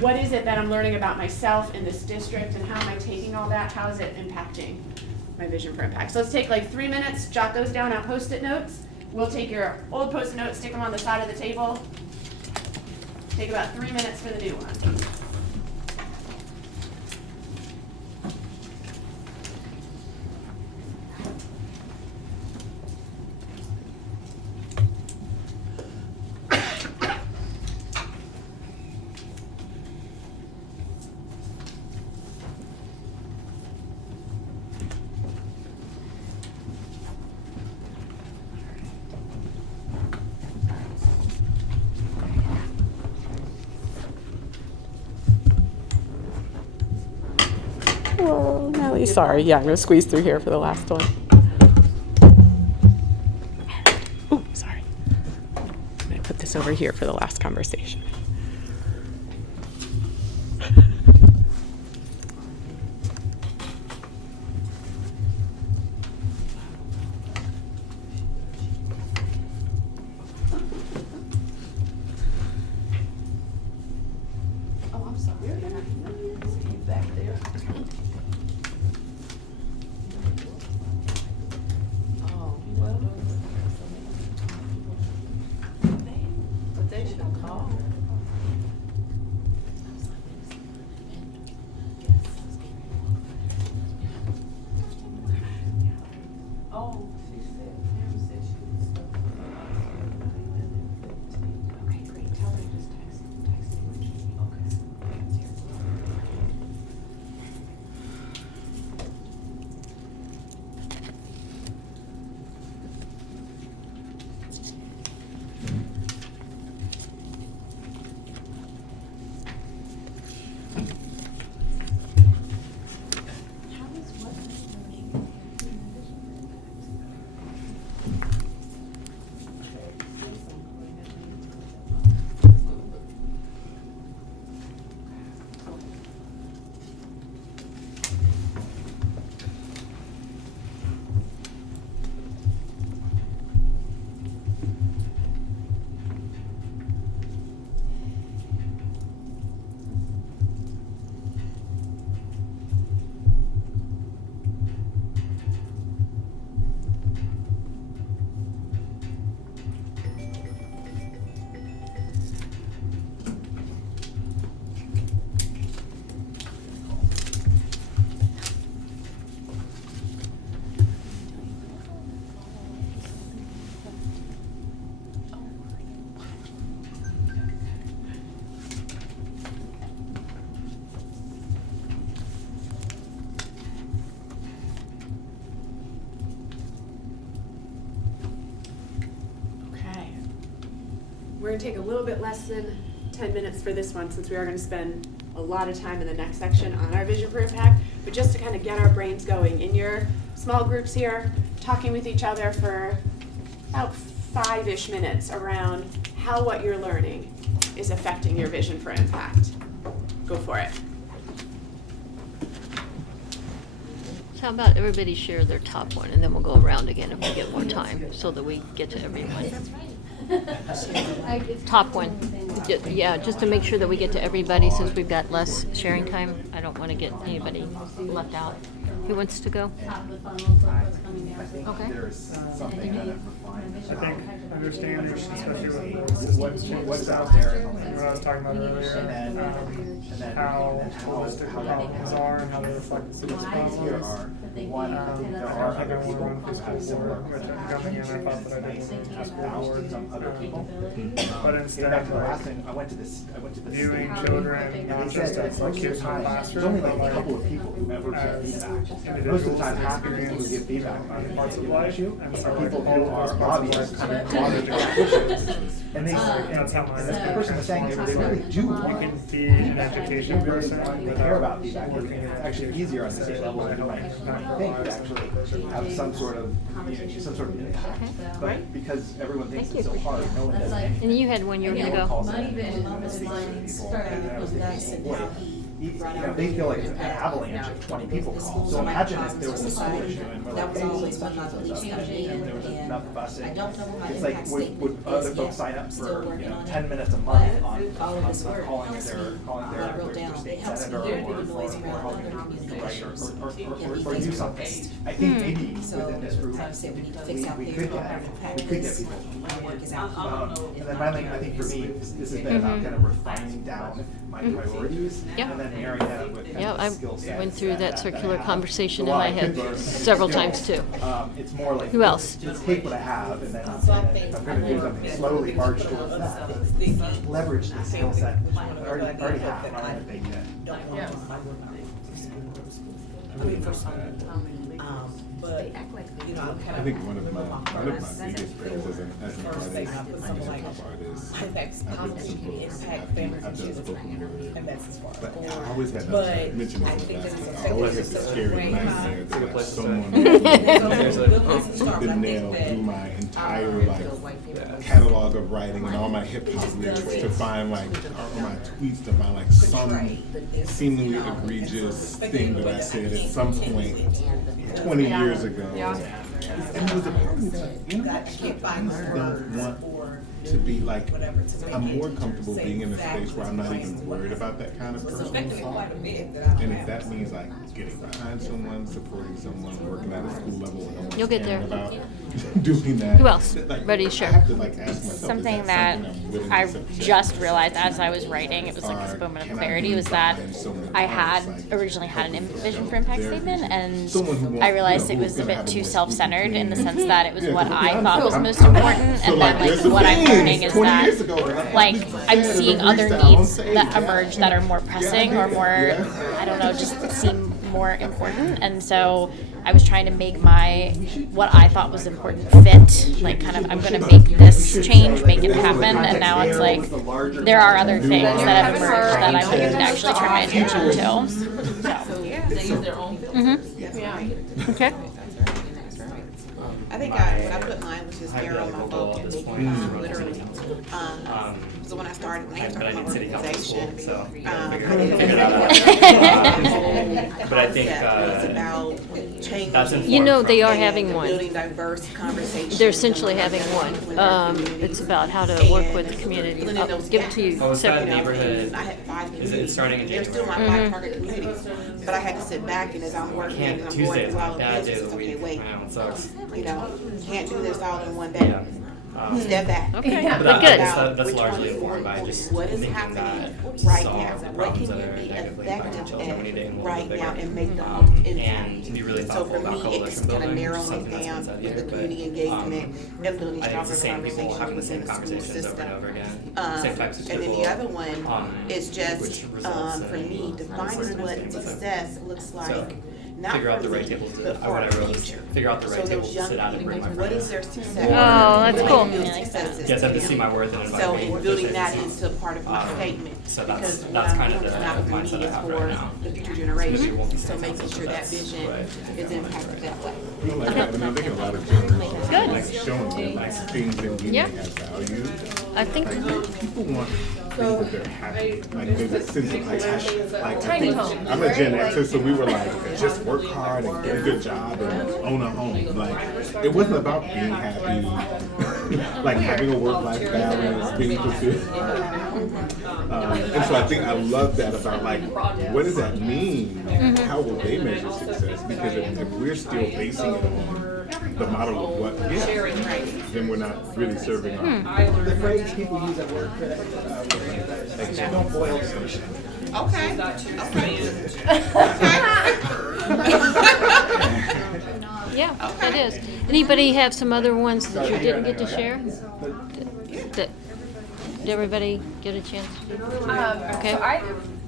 what is it that I'm learning about myself in this district and how am I taking all that? How is it impacting my vision for impact? So let's take like 3 minutes, jot those down on post-it notes. We'll take your old post-it notes, stick them on the side of the table. Take about 3 minutes for the new one. Whoa, Nellie, sorry. Yeah, I'm going to squeeze through here for the last one. Ooh, sorry. I'm going to put this over here for the last conversation. Oh, I'm sorry. See you back there. But they should call. we're gonna take a little bit less than 10 minutes for this one, since we are gonna spend a lot of time in the next section on our vision for impact, but just to kind of get our brains going in your small groups here, talking with each other for about 5-ish minutes around how what you're learning is affecting your vision for impact. Go for it. So how about everybody share their top one, and then we'll go around again if we get more time, so that we get to everyone. Top one. Yeah, just to make sure that we get to everybody, since we've got less sharing time. I don't want to get anybody left out. Who wants to go? Okay. I think understanding, especially with what's out there, what I was talking about earlier, how holistic the problems are and how they reflect the city's problems. I think I want to run for school board, which coming in, I thought that I didn't want to run for school board. But instead, like, viewing children not just as like kids in the classroom, but like as individuals who experience parts of life, and so like all of those parts of life kind of And that's how mine is. the person was saying they really do. You can be an education person They care about feedback. It's actually easier on the state level than you might think to actually have some sort of impact. But because everyone thinks it's so hard, no one does anything. And you had one you were going to go. They feel like it's an avalanche of 20 people called. So imagine if there was a school issue and we're like, hey, let's talk about this and there was enough fussing. It's like, would other folks sign up for 10 minutes a month on calling their state senator or do something? I think maybe within this group, we could get people. And then finally, I think for me, this has been about kind of refining down my priorities. And then marrying that with kind of the skill set. I went through that circular conversation in my head several times too. It's more like, who else? Let's take what I have and then if I'm going to do something, slowly march towards that. Leverage the skill set. I already have it. I want to make it. But I'm kind I think one of my biggest goals as an artist, impact families and children, and that's as far. But I always had But to mention I this think last there's time. a I always had there's this a scary way nightmare It's a good that place to someone the nail through my entire catalog of writing and all my hip hop lyrics to find or my tweets to find some seemingly egregious thing that I said at some point 20 years ago. And it was a part of me that I don't want to be like, I'm more comfortable being in a space where I'm not even worried about that kind of personal talk. And if that means like getting behind someone, supporting someone, working at a school level, and You'll get there. about doing that. Who else? Ready to share? I have to ask myself, Something that I just realized as I was writing, it was like this moment of clarity, was that I had originally had an vision for impact statement, and I realized it was a bit too self-centered in the sense that it was what I thought was most important, and then what I'm learning is that I'm seeing other needs that emerge that are more pressing or more, I don't know, just seem more important, and so I was trying to make what I thought was important fit, I'm going to make this change, make it happen, and now it's like there are other things that have emerged that I can actually turn my attention to. So. They use their own filters. Okay. I think when I put mine was just narrow my focus, literally. So when I started my organization, But I think it's about changing. that's You know they are having one. Building diverse conversations. They're essentially having one. It's about how to work with the community. I'll give it to you. Oh, is that separately. neighborhood? I had 5 Is it starting in They're still my January? 5 target communities, but I had to sit back and as I'm working and I'm going Tuesdays, through all of bad this, day it's of the okay, week. wait, It sucks. can't do this all in one day. Yeah. Step back. Okay, But but good. that's largely informed by just What is thinking happening that right solve now? the What problems can that you are be negatively impacting effective children. We need to aim a at little right bigger. now and make the most And impact? to be really So thoughtful for about me, it's coalition just kind of building, narrowing something it that's down inside with the here, community but, engagement and building I think it's stronger the same people conversations having the within same the school conversations over system. and over again. Same types of And then people. the other one is just which results for in me defining what success looks like not figure out for the right me, tables to, but for what I our wrote was future. figure out the right So tables those to young sit at and bring my people, what friends. is their success? Oh, that's What cool. do they feel success is Get them to them? see my worth and invite So, me in to building things. that into part of my statement, So because that's what I'm kind of doing the is not for mindset me, I it's have for right now. the future Maybe it generation, won't be so making successful, sure but that that's vision right. is impacted that way. Like that, and I think a lot of things, Good. like showing them like things that gaming Yeah. has value. I think Like, people want things that they're happy, like there's a sense of like, I Tiny think homes, I'm a right? Gen Like- Xer, so we were like, just work hard and get a good job and own a home. Like, it wasn't about being happy, like having a work-life balance, being fulfilled. And so I think I love that about like, what does that mean? How will they measure success? Because if we're still basing it on the model of what, then we're not really serving our. The phrase people use at work for that, don't boil the ocean. Okay, yeah, it is. Anybody have some other ones that you didn't get to share? Did everybody get a chance? Okay.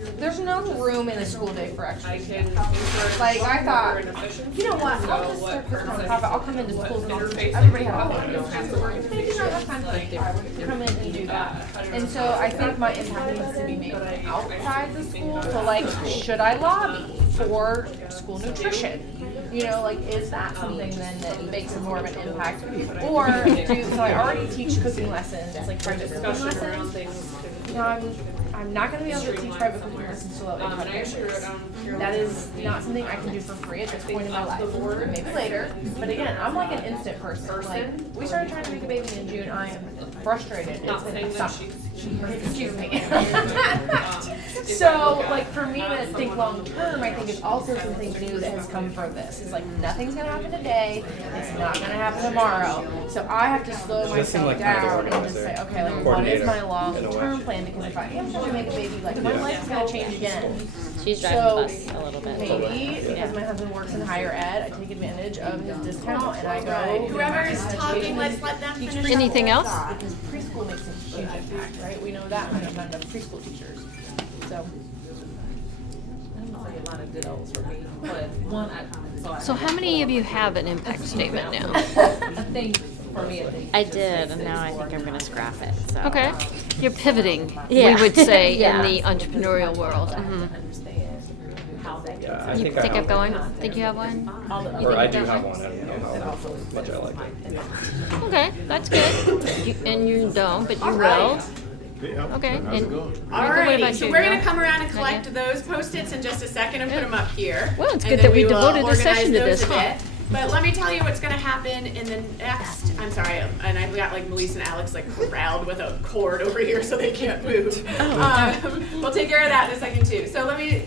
So there's no room in a school day for extra. Like I thought, you know what? I'll just start this nonprofit. I'll come into schools and everybody has maybe not have time to come in and do that. And so I think my impact needs to be made outside the school. So like, should I lobby for school nutrition? You know, like, is that something then that makes more of an impact? Or so I already teach cooking lessons, like private cooking lessons. You know, I'm not going to be able to teach private cooking lessons to low income families. That is not something I can do for free at this point in my life. Maybe later. But again, I'm like an instant person. Like, we started trying to make a baby in June. I am frustrated. It's been excuse me. So, like, for me to think long term, I think it's also something new that has come from this. It's like, nothing's going to happen today. It's not going to happen tomorrow. So I have to slow myself down and just say, okay, like, what is my long-term plan? Because if I am trying to make a baby, like, my life is going to change again. She's driving the bus a little bit. Maybe, because my husband works in higher ed, I take advantage of his discount and I go. Whoever is talking, let's let them finish. Anything else? Because preschool makes a huge impact, right? We know that, I don't have enough preschool teachers, so. A lot of dittos for me, but one, So how many of you have an impact statement now? I think for me, I did, and now I think I'm gonna scrap it. So. Okay, you're pivoting, Yeah. we would say, Yeah. in the entrepreneurial world. Yeah, I You think think I of going? Think you have one? You Or think I you've do got have one? one. I don't know how much I like it. Okay, that's good. And you don't, but you will. Okay. And Alrighty, so we're gonna come around and collect those Post-its in just a second and put them up here. Well, it's And good then that we will devoted this organize session to those this, a huh? bit. But let me tell you what's gonna happen in the next, I'm sorry, and I've got like Melissa and Alex like corralled with a cord over here so they can't move. We'll take care of that in a second too. So let me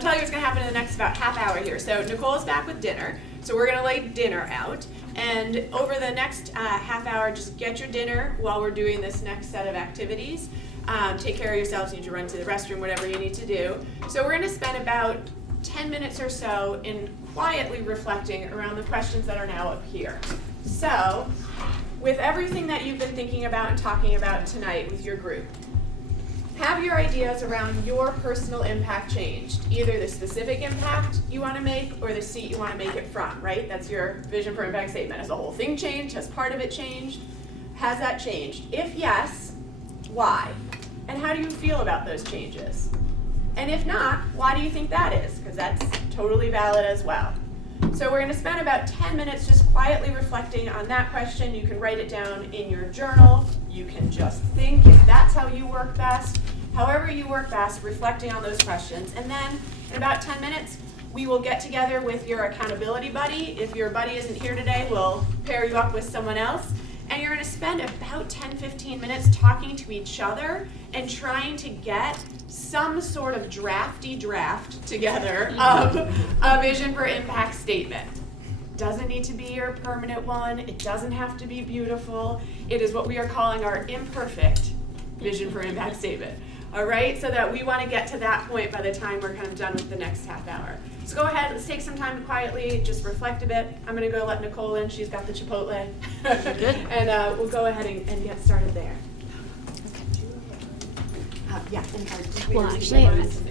tell you what's gonna happen in the next about half hour here. So Nicole's back with dinner. So we're gonna lay dinner out. And over the next half hour, just get your dinner while we're doing this next set of activities. Take care of yourselves, you need to run to the restroom, whatever you need to do. So we're gonna spend about 10 minutes or so in quietly reflecting around the questions that are now up here. So, with everything that you've been thinking about and talking about tonight with your group, have your ideas around your personal impact changed? Either the specific impact you want to make or the seat you want to make it from, right? That's your vision for impact statement. Has the whole thing changed? Has part of it changed? Has that changed? If yes, why? And how do you feel about those changes? And if not, why do you think that is? Because that's totally valid as well. So we're going to spend about 10 minutes just quietly reflecting on that question. You can write it down in your journal. You can just think if that's how you work best. However you work best, reflecting on those questions. And then in about 10 minutes, we will get together with your accountability buddy. If your buddy isn't here today, we'll pair you up with someone else. And you're going to spend about 10-15 minutes talking to each other and trying to get some sort of drafty draft together of a vision for impact statement. Doesn't need to be your permanent one. It doesn't have to be beautiful. It is what we are calling our imperfect vision for impact statement. All right, so that we want to get to that point by the time we're kind of done with the next half hour. So go ahead, let's take some time to quietly just reflect a bit. I'm going to go let Nicole in. She's got the Chipotle. And we'll go ahead and get started there. Yeah. Well, actually,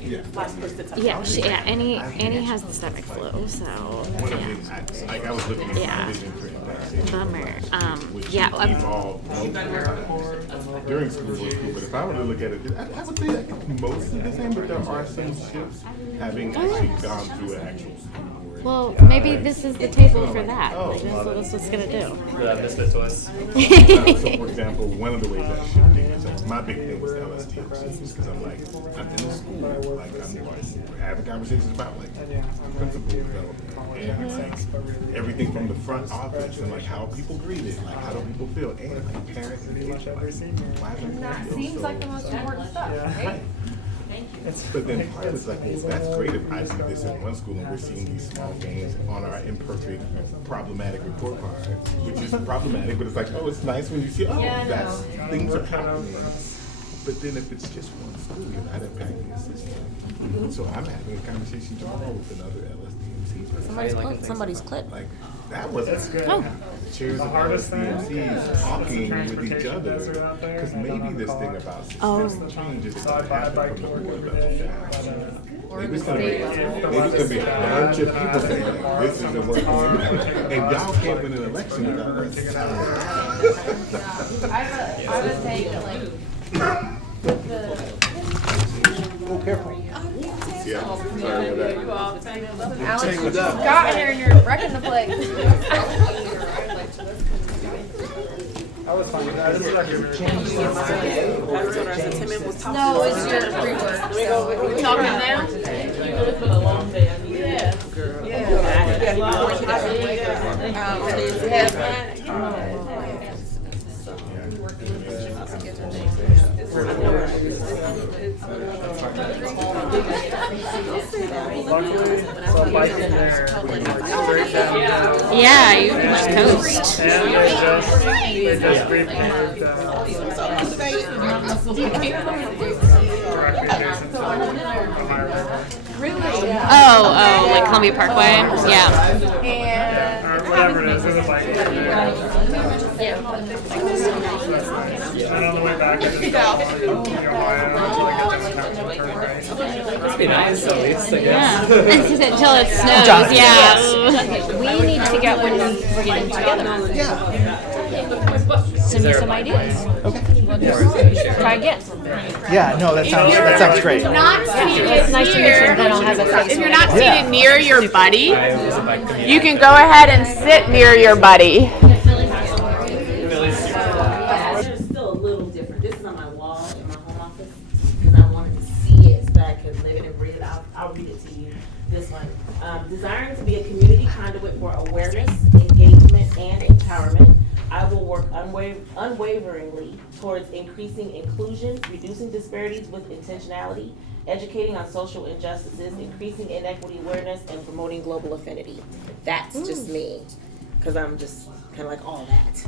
Yeah. Annie has the stomach flu, so One of the, like I was looking at Yeah. vision for impact, bummer. which Yeah. evolved during school, but if I were to look at it, I would say that mostly the same, but there are some shifts having actually gone through an actual school board. Well, maybe this is the table for that. Like, that's what it's gonna do. The Misfit Toys. So, for example, one of the ways that's shifting is my big thing was LSDMCs, because I'm like, I'm in the school, like we're having conversations about like principal development and like everything from the front office and like how people greeted, like how do people feel, and like parents engagement. Like, why is That seems like the most important stuff, right? But then part of it's like, well, that's great if I see this in one school and we're seeing these small gains on our imperfect, problematic report card, which is problematic, but it's like, oh, it's nice when you see, oh, that's things are happening. But then if it's just one school, you're not impacting the system. So I'm having a conversation tomorrow with another LSDMC. Somebody's clip. Like, that was good. Cheers The of hardest thing LSDMCs talking with each transportation other. desert out there, Because and then maybe on this call thing it. about Oh. system changes is So I not happening from the work board every level day, down. Maybe it's gonna be a bunch of people saying, this isn't working. And y'all can't win an election without us. I have a take that like with the Oh, careful. Yeah, sorry about that. You all tangled up. Alex, you Tangled just up. got here and you're wrecking the place. I was fine with that. This is like a No, it's your pre-work. We talking now? It's been a long day. luckily, so biking there, we can like straight down. Yeah, you can just coast. And they just briefly moved directly adjacent to Ohio River. Really? Oh, like Columbia Parkway. Yeah. And Or whatever it is, it was like and on the way back I just got on Ohio until I get to the town Parkway. Must be nice at least, I guess. Yeah. Until it snows. Yeah. We need to get when we're getting together. Send me some ideas. Try again. Yeah, no, that sounds great. Not seated It's nice to meet you. Then I'll have a face. If you're not seated near your buddy, you can go ahead and sit near your buddy. It's still a little different. This is on my wall in my home office because I wanted to see it so that I could live it and breathe it. I'll read it to you. This one. Desiring to be a community conduit for awareness, engagement, and empowerment, I will work unwaveringly towards increasing inclusion, reducing disparities with intentionality, educating on social injustices, increasing inequity awareness, and promoting global affinity. That's just me, because I'm just kind of like all that.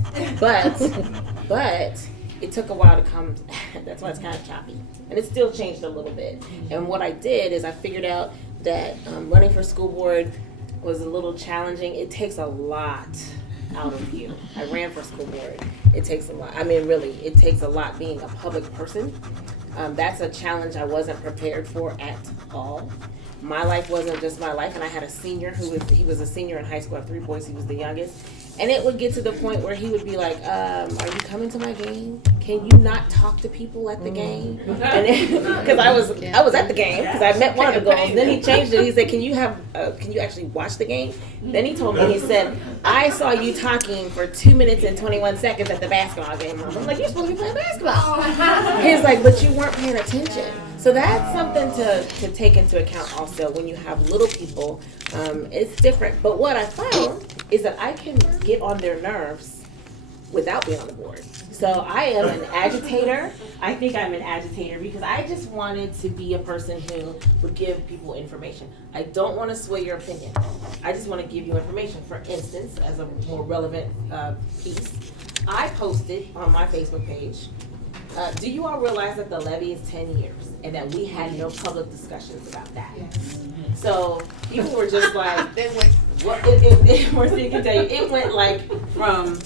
But it took a while to come. That's why it's kind of choppy, and it still changed a little bit. And what I did is I figured out that running for school board was a little challenging. It takes a lot out of you. I ran for school board. It takes a lot. I mean, really, it takes a lot being a public person. That's a challenge I wasn't prepared for at all. My life wasn't just my life, and I had a senior he was a senior in high school. I have 3 boys. He was the youngest. And it would get to the point where he would be like, are you coming to my game? Can you not talk to people at the game? Because I was at the game because I met one of the girls. Then he changed it. He said, can you actually watch the game? Then he told me, he said, I saw you talking for 2 minutes and 21 seconds at the basketball game. I'm like, you're supposed to be playing basketball. He's like, but you weren't paying attention. So that's something to take into account also when you have little people. It's different. But what I found is that I can get on their nerves without being on the board. So I am an agitator. I think I'm an agitator because I just wanted to be a person who would give people information. I don't want to sway your opinion. I just want to give you information. For instance, as a more relevant piece, I posted on my Facebook page, do you all realize that the levy is 10 years and that we had no public discussions about that? So people were just like, Marcia can tell you, it went like from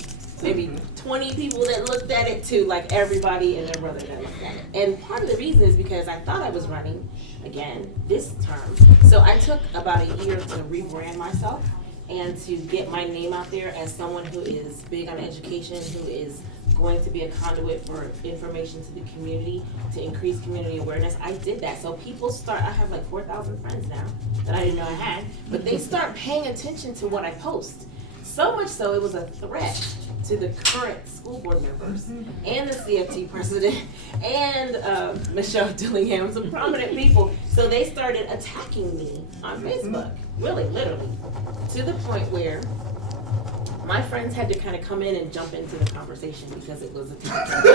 maybe 20 people that looked at it to like everybody and their brother that looked at it. And part of the reason is because I thought I was running again this term. So I took about a year to rebrand myself and to get my name out there as someone who is big on education, who is going to be a conduit for information to the community, to increase community awareness. I did that. So people I have like 4,000 friends now that I didn't know I had, but they start paying attention to what I post. So much so it was a threat to the current school board members and the CFT president and Michelle Dillingham, some prominent people. So they started attacking me on Facebook, really, literally, to the point where my friends had to kind of come in and jump into the conversation because it was attacking.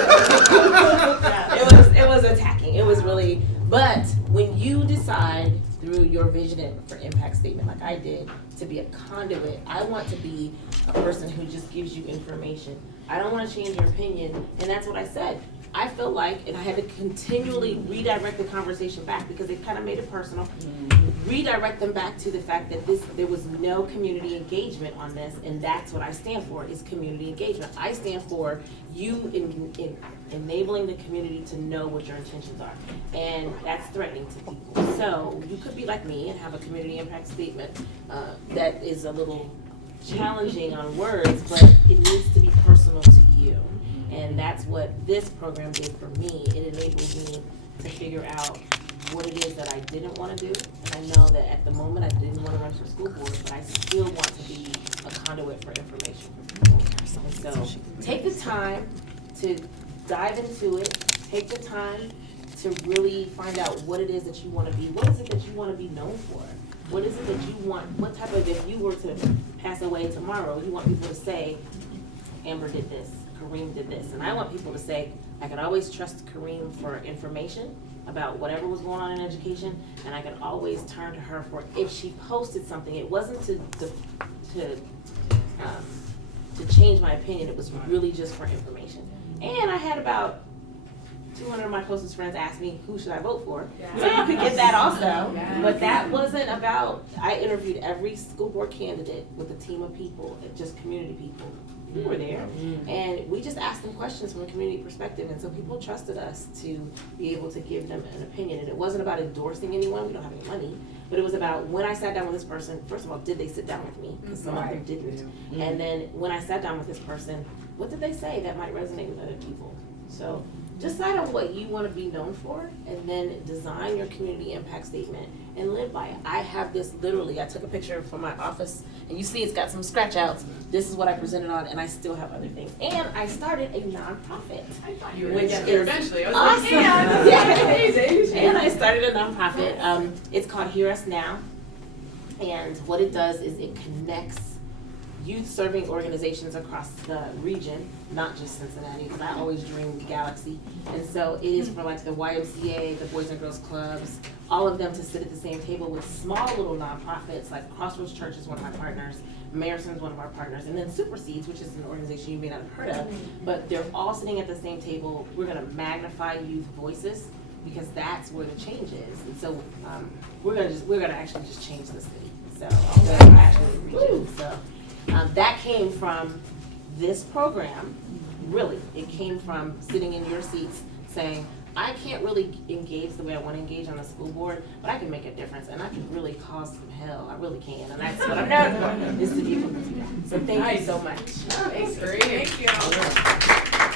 It was attacking. It was really, but when you decide through your vision for impact statement, like I did, to be a conduit, I want to be a person who just gives you information. I don't want to change your opinion, and that's what I said. I feel like, and I had to continually redirect the conversation back because they kind of made it personal. Redirect them back to the fact that there was no community engagement on this, and that's what I stand for, is community engagement. I stand for you in enabling the community to know what your intentions are, and that's threatening to people. So you could be like me and have a community impact statement that is a little challenging on words, but it needs to be personal to you. And that's what this program did for me. It enabled me to figure out what it is that I didn't want to do. And I know that at the moment I didn't want to run for school board, but I still want to be a conduit for information for people. And so take the time to dive into it. Take the time to really find out what it is that you want to be. What is it that you want to be known for? What is it that you want? What type of, if you were to pass away tomorrow, you want people to say, Amber did this, Kareem did this. And I want people to say, I could always trust Kareem for information about whatever was going on in education, and I could always turn to her for if she posted something. It wasn't to change my opinion, it was really just for information. And I had about 200 of my closest friends ask me, who should I vote for? So you could get that also. But that wasn't about, I interviewed every school board candidate with a team of people, just community people who were there. And we just asked them questions from a community perspective. And so people trusted us to be able to give them an opinion. And it wasn't about endorsing anyone, we don't have any money. But it was about when I sat down with this person, first of all, did they sit down with me? Because some of them didn't. And then when I sat down with this person, what did they say that might resonate with other people? So decide on what you want to be known for, and then design your community impact statement and live by it. I have this literally, I took a picture from my office, and you see it's got some scratch outs. This is what I presented on, and I still have other things. And I started a nonprofit, which is eventually. I was awesome. like, yeah, amazing. And I started a nonprofit. It's called Hear Us Now, and what it does is it connects youth serving organizations across the region, not just Cincinnati, because I always dreamed Galaxy. And so it is for like the YMCA, the Boys and Girls Clubs, all of them to sit at the same table with small little nonprofits, like Crossroads Church is one of my partners, Marison's one of our partners, and then Super Seeds, which is an organization you may not have heard of, but they're all sitting at the same table. We're gonna magnify youth voices, because that's where the change is. And so we're gonna actually just change the city. So actually region. So that came from this program, really. It came from sitting in your seats saying, I can't really engage the way I want to engage on the school board, but I can make a difference, and I can really cause some hell. I really can, and that's what I'm known for, is to be able to do that. So thank you so much. Thanks, Kareem. Thank you.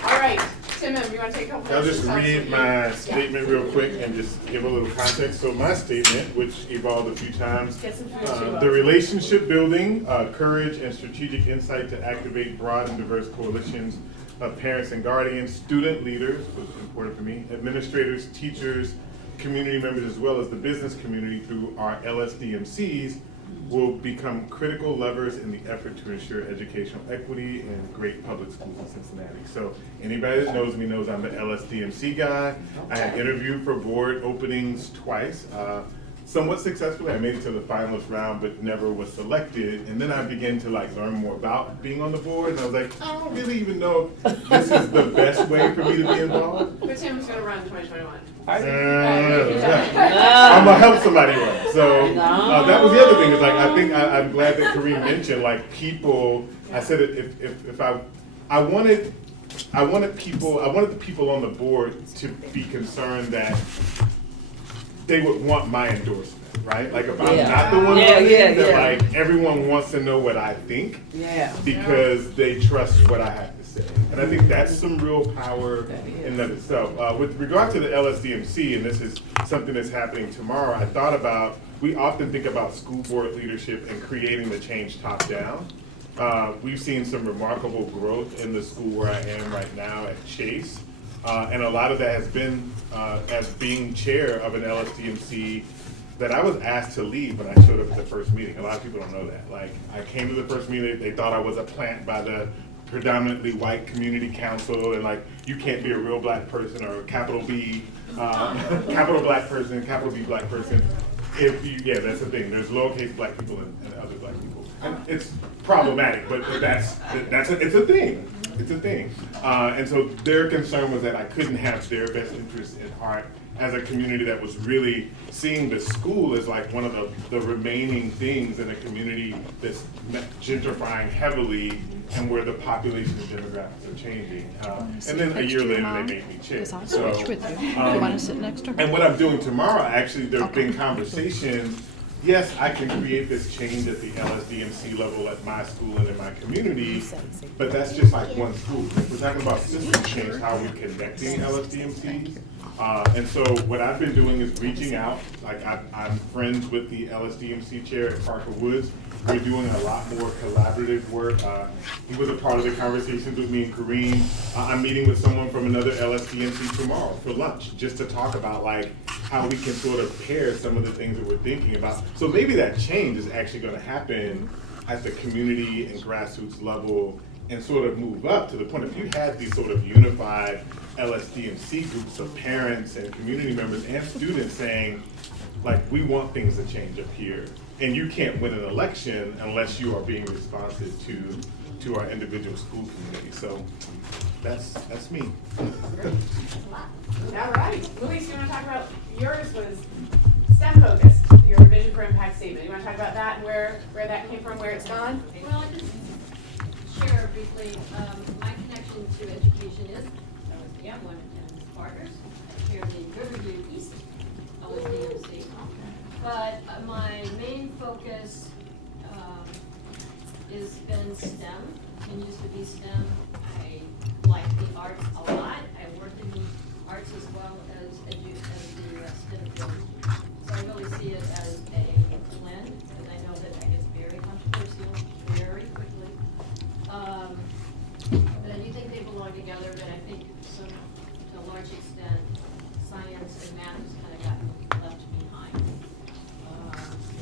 All right, Tim, you want to take a couple I'll just read my statement real quick and just give a little context. So my statement, which evolved a few times, the relationship building, courage, and strategic insight to activate broad and diverse coalitions of parents and guardians, student leaders, which is important for me, administrators, teachers, community members, as well as the business community through our LSDMCs, will become critical levers in the effort to ensure educational equity and great public schools in Cincinnati. So anybody that knows me knows I'm the LSDMC guy. I have interviewed for board openings twice. Somewhat successfully, I made it to the finalist round, but never was selected. And then I began to learn more about being on the board, and I was like, I don't really even know if this is the best way for me to be involved. But Tim's going to run 2021. I'm gonna help somebody run. So that was the other thing. Is I think I'm glad that Kareem mentioned people. I said if I wanted the people on the board to be concerned that they would want my endorsement, right? Like if I'm not the one running, like everyone wants to know what I think because they trust what I have to say. And I think that's some real power in that itself. With regard to the LSDMC, and this is something that's happening tomorrow, I thought about, we often think about school board leadership and creating the change top down. We've seen some remarkable growth in the school where I am right now at Chase. And a lot of that has been as being chair of an LSDMC that I was asked to leave when I showed up at the first meeting. A lot of people don't know that. Like, I came to the first meeting, they thought I was a plant by the predominantly white community council, and like, you can't be a real black person or a capital B, capital black person, capital B black person. If you, that's the thing. There's lowercase black people and other black people. And it's problematic, but it's a thing. It's a thing. And so their concern was that I couldn't have their best interests at heart as a community that was really seeing the school as like one of the remaining things in a community that's gentrifying heavily and where the population and demographics are changing. And then a year later, they made me chair. So, and what I'm doing tomorrow, actually, there have been conversations. Yes, I can create this change at the LSDMC level at my school and in my community, but that's just like one school. If we're talking about system change, how are we connecting LSDMCs? And so what I've been doing is reaching out. Like I'm friends with the LSDMC chair at Parker Woods. We're doing a lot more collaborative work. He was a part of the conversations with me and Kareem. I'm meeting with someone from another LSDMC tomorrow for lunch, just to talk about like how we can sort of pair some of the things that we're thinking about. So maybe that change is actually going to happen at the community and grassroots level and sort of move up to the point if you had these sort of unified LSDMC groups of parents and community members and students saying, like, we want things to change up here. And you can't win an election unless you are being responsive to our individual school community. So that's me. All right. Luis, you want to talk about, yours was STEM focused, your vision for impact statement. You want to talk about that and where that came from, where it's gone? Well, I just share briefly, my connection to education is, I was the young one and partners. I chair the Riverview East LSDMC. But my main focus is been STEM, continues to be STEM. I like the arts a lot. I work in the arts as well as the STEM field. So I really see it as a blend, because I know that gets very controversial very quickly. But I do think they belong together, but I think to a large extent, science and math has kind of gotten left behind.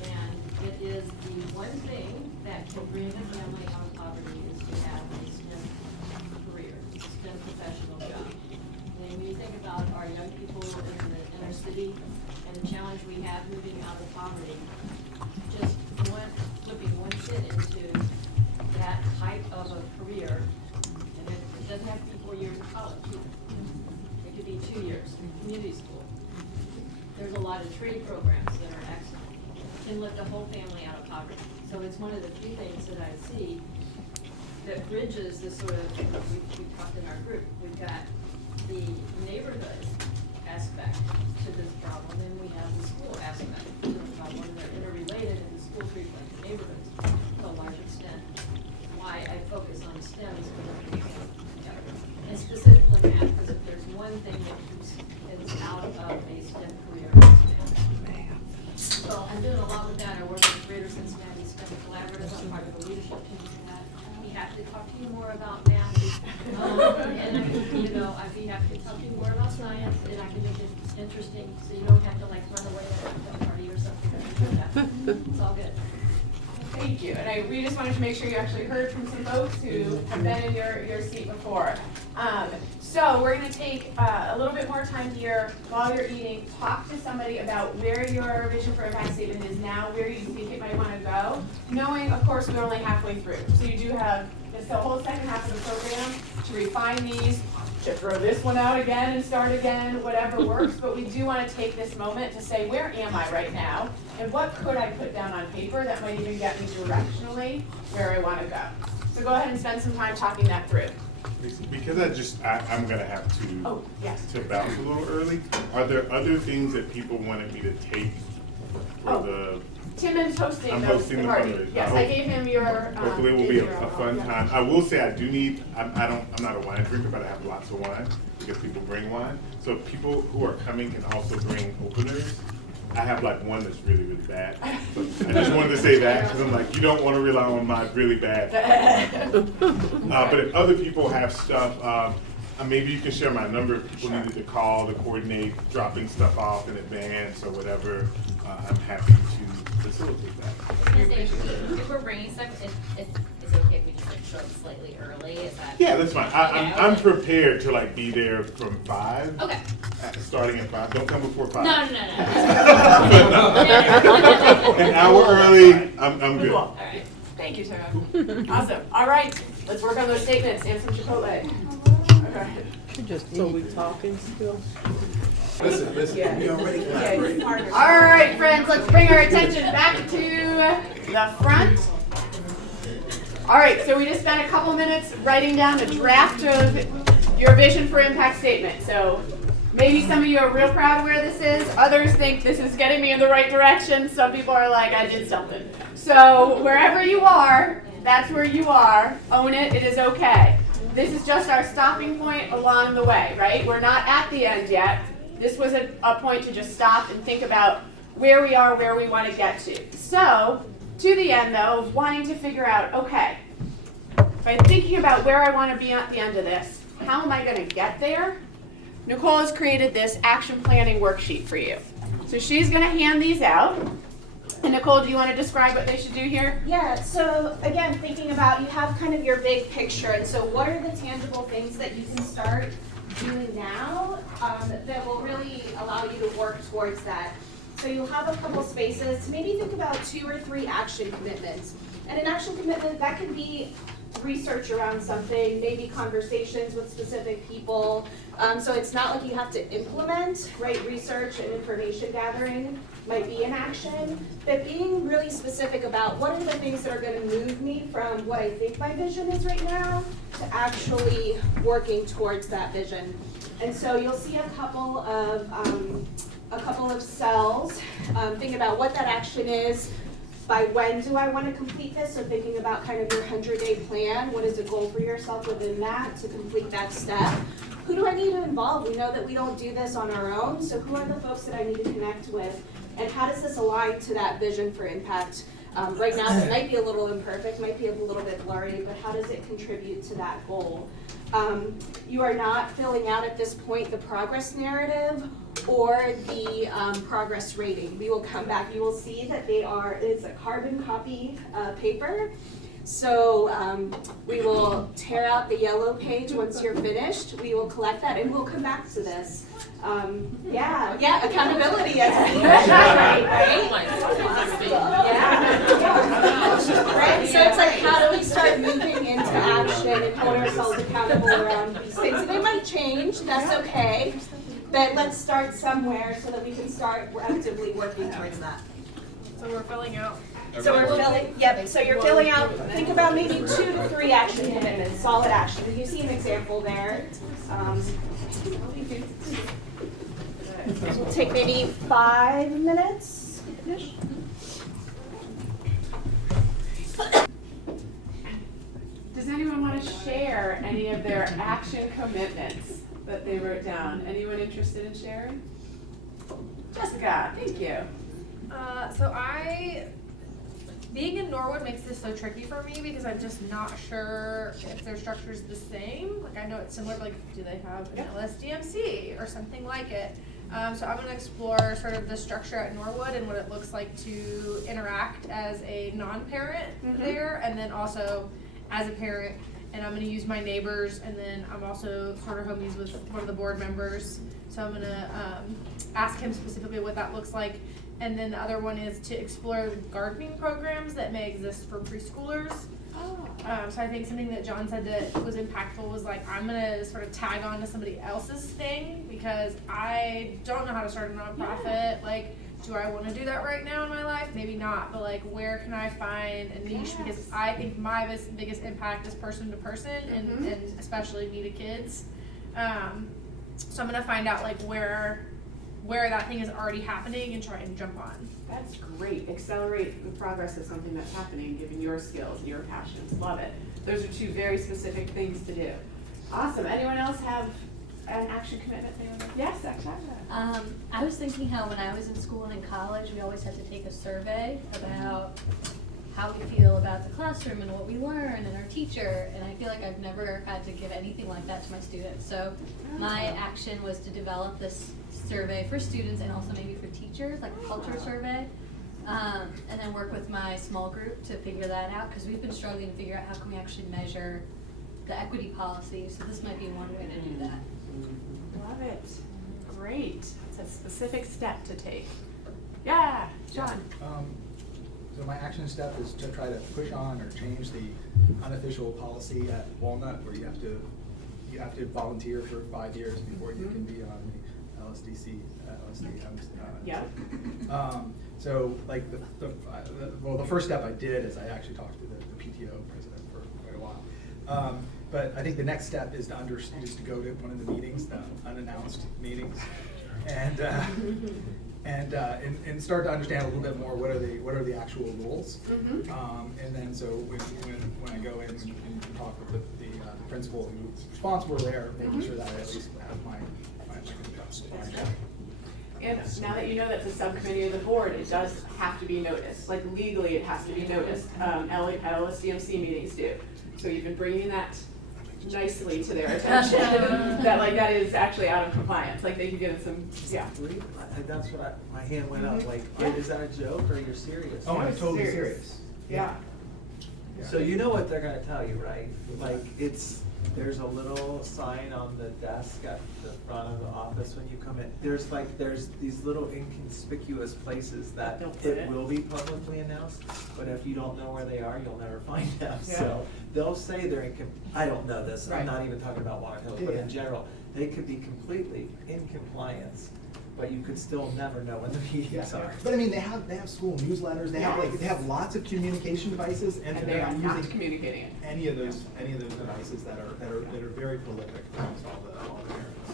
And it is the one thing that can bring a family out of poverty is to have a STEM career, a STEM professional job. And when you think about our young people in the inner city and the challenge we have moving out of poverty, just flipping one kid into that type of a career, and it doesn't have to be 4 years of college either. It could be 2 years in community school. There's a lot of trade programs that are excellent. Can lift a whole family out of poverty. So it's one of the few things that I see that bridges this sort of, we talked in our group, we've got the neighborhood aspect to this problem, and we have the school aspect to the problem. They're interrelated, and the school treats like the neighborhoods to a large extent. Why I focus on STEM is because of the together. And specifically math, because if there's one thing that keeps kids out of a STEM career, it's math. So I'm doing a lot with that. I work with Greater Cincinnati STEM Collaborative. I'm part of the leadership team for that. We have to talk to you more about math. And I'd be happy to talk to you more about science, and I can make it interesting so you don't have to like run away to a party or something like that. It's all good. Thank you. And we just wanted to make sure you actually heard from some folks who have been in your seat before. So we're going to take a little bit more time here while you're eating. Talk to somebody about where your vision for impact statement is now, where you think it might want to go, knowing, of course, we're only halfway through. So you do have just the whole second half of the program to refine these, to throw this one out again and start again, whatever works. But we do want to take this moment to say, where am I right now? And what could I put down on paper that might even get me directionally where I want to go? So go ahead and spend some time talking that through. Because I'm gonna have to Oh, yes. to bounce a little early. Are there other things that people wanted me to take for the? Tim is hosting I'm the hosting the party. fundraiser. Yes, I gave him your. Hopefully, it will be a fun time. I will say I do need. I'm not a wine drinker, but I have lots of wine because people bring wine. So people who are coming can also bring openers. I have like one that's really, really bad. So I just wanted to say that because I'm like, you don't want to rely on my really bad. But if other people have stuff, maybe you can share my number if people needed to call to coordinate dropping stuff off in advance or whatever. I'm happy to facilitate that. If we're bringing stuff, it's okay if we just like show up slightly early. Is that? Yeah, that's fine. I'm prepared to like be there from 5. Okay. Starting at 5. Don't come before 5. No. An hour early. I'm good. Cool. All right. Thank you, Tim. Awesome. All right. Let's work on those statements and some Chipotle. Okay. So we talking still? Listen. Yeah. We already Yeah. All right, friends. Let's bring our attention back to the front. All right. So we just spent a couple minutes writing down a draft of your vision for impact statement. So maybe some of you are real proud of where this is. Others think this is getting me in the right direction. Some people are like, I did something. So wherever you are, that's where you are. Own it. It is okay. This is just our stopping point along the way, right? We're not at the end yet. This was a point to just stop and think about where we are, where we want to get to. So, to the end though, of wanting to figure out, okay, if I'm thinking about where I want to be at the end of this, how am I going to get there? Nicole has created this action planning worksheet for you. So she's going to hand these out. And Nicole, do you want to describe what they should do here? Yeah, so again, thinking about, you have kind of your big picture, and so what are the tangible things that you can start doing now that will really allow you to work towards that? So you'll have a couple spaces to maybe think about 2 or 3 action commitments. And an action commitment, that can be research around something, maybe conversations with specific people. So it's not like you have to implement, right? Research and information gathering might be an action, but being really specific about what are the things that are going to move me from what I think my vision is right now to actually working towards that vision. And so you'll see a couple of cells, thinking about what that action is. By when do I want to complete this? So thinking about kind of your 100-day plan. What is a goal for yourself within that to complete that step? Who do I need to involve? We know that we don't do this on our own. So who are the folks that I need to connect with? And how does this align to that vision for impact? Right now, it might be a little imperfect, might be a little bit blurry, but how does it contribute to that goal? You are not filling out at this point the progress narrative or the progress rating. We will come back. You will see that it's a carbon copy paper. So we will tear out the yellow page once you're finished. We will collect that and we'll come back to this. Accountability as we right? Right, so it's like, how do we start moving into action and hold ourselves accountable around these things? And they might change, that's okay, but let's start somewhere so that we can start actively working towards that. So we're filling out. So you're filling out, think about maybe 2 to 3 action commitments, solid action. You see an example there. We'll take maybe 5 minutes. Does anyone want to share any of their action commitments that they wrote down? Anyone interested in sharing? Jessica, thank you. Being in Norwood makes this so tricky for me because I'm just not sure if their structure is the same. Like I know it's similar, but like do they have an LSDMC or something like it? So I'm going to explore sort of the structure at Norwood and what it looks like to interact as a non-parent there, and then also as a parent. And I'm going to use my neighbors, and then I'm also sort of homies with one of the board members. So I'm going to ask him specifically what that looks like. And then the other one is to explore the gardening programs that may exist for preschoolers. So I think something that John said that was impactful was like, I'm gonna sort of tag on to somebody else's thing because I don't know how to start a nonprofit. Like do I want to do that right now in my life? Maybe not, but like, where can I find a niche? Because I think my biggest impact is person to person, and especially me to kids. So I'm gonna find out like where that thing is already happening and try and jump on. That's great. Accelerate the progress of something that's happening, given your skills and your passions. Love it. Those are two very specific things to do. Awesome. Anyone else have an action commitment? Yes, Akshaya. I was thinking how when I was in school and in college, we always had to take a survey about how we feel about the classroom and what we learn and our teacher, and I feel like I've never had to give anything like that to my students. So my action was to develop this survey for students and also maybe for teachers, like a culture survey, and then work with my small group to figure that out, because we've been struggling to figure out how can we actually measure the equity policy, so this might be one way to do that. Love it. Great. It's a specific step to take. Yeah, John. So my action step is to try to push on or change the unofficial policy at Walnut, where you have to volunteer for 5 years before you can be on the LSDC. Yeah. So like the first step I did is I actually talked to the PTO president for quite a while. But I think the next step is to go to one of the meetings, the unannounced meetings, and start to understand a little bit more what are the actual rules. And then so when I go in and talk with the principal who's responsible there, making sure that I at least have my And now that you know that's a subcommittee of the board, it does have to be noticed. Like legally, it has to be noticed. LSDMC meetings do. So you've been bringing that nicely to their attention. that is actually out of compliance. Like they could give it some, yeah. That's what my hand went up. Like, wait, is that a joke or you're serious? Oh, I'm totally serious. Yeah. So you know what they're gonna tell you, right? Like there's a little sign on the desk at the front of the office when you come in. There's these little inconspicuous places that it will be publicly announced, but if you don't know where they are, you'll never find them. Yeah. So they'll say they're I don't know this. Right. I'm not even talking about Walnut Hills, but in general, they could be completely in compliance, but you could still never know when the meetings are. But I mean, they have school newsletters. They have lots of communication devices, and they are not using communicating it. any of those devices that are very prolific amongst all the parents.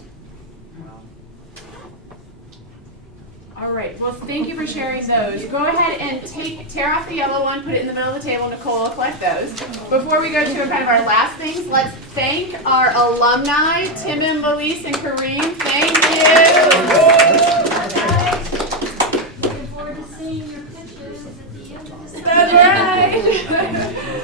All right. Well, thank you for sharing those. Go ahead and tear off the yellow one, put it in the middle of the table. Nicole will collect those. Before we go to kind of our last things, let's thank our alumni, Tim and Melise and Kareem. Thank you. Looking forward to seeing your pictures at the end of this. That's right.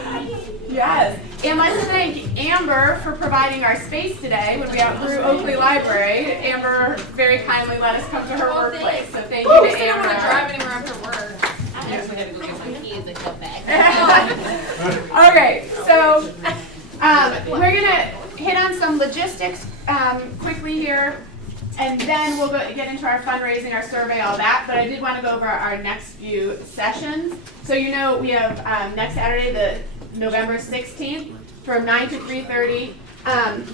Yes. And let's thank Amber for providing our space today when we outgrew Oakley Library. Amber very kindly let us come to her workplace. So thank you to Amber. I don't want to drive anywhere after work. I actually had to go get my keys and come back. Okay, so we're going to hit on some logistics quickly here, and then we'll get into our fundraising, our survey, all that. But I did want to go over our next few sessions. So you know we have next Saturday, the November 16th, from 9 to 3:30.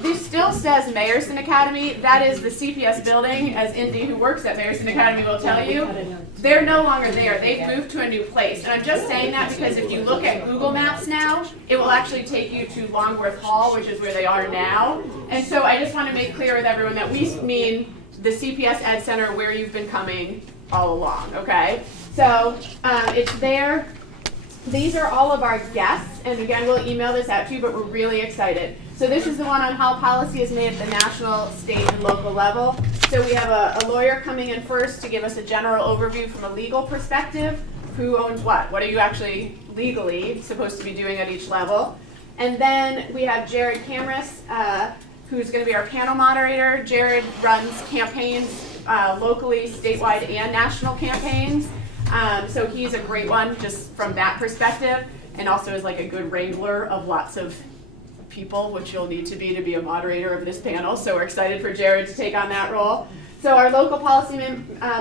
This still says Mayerson Academy. That is the CPS building, as Indy, who works at Mayerson Academy, will tell you. They're no longer there. They've moved to a new place. And I'm just saying that because if you look at Google Maps now, it will actually take you to Longworth Hall, which is where they are now. And so I just want to make clear with everyone that we mean the CPS Ed Center where you've been coming all along, okay? So it's there. These are all of our guests, and again, we'll email this out to you, but we're really excited. So this is the one on how policy is made at the national, state, and local level. So we have a lawyer coming in first to give us a general overview from a legal perspective. Who owns what? What are you actually legally supposed to be doing at each level? And then we have Jared Camrus, who's going to be our panel moderator. Jared runs campaigns locally, statewide, and national campaigns. So he's a great one just from that perspective, and also is like a good wrangler of lots of people, which you'll need to be a moderator of this panel. So we're excited for Jared to take on that role. So our local policy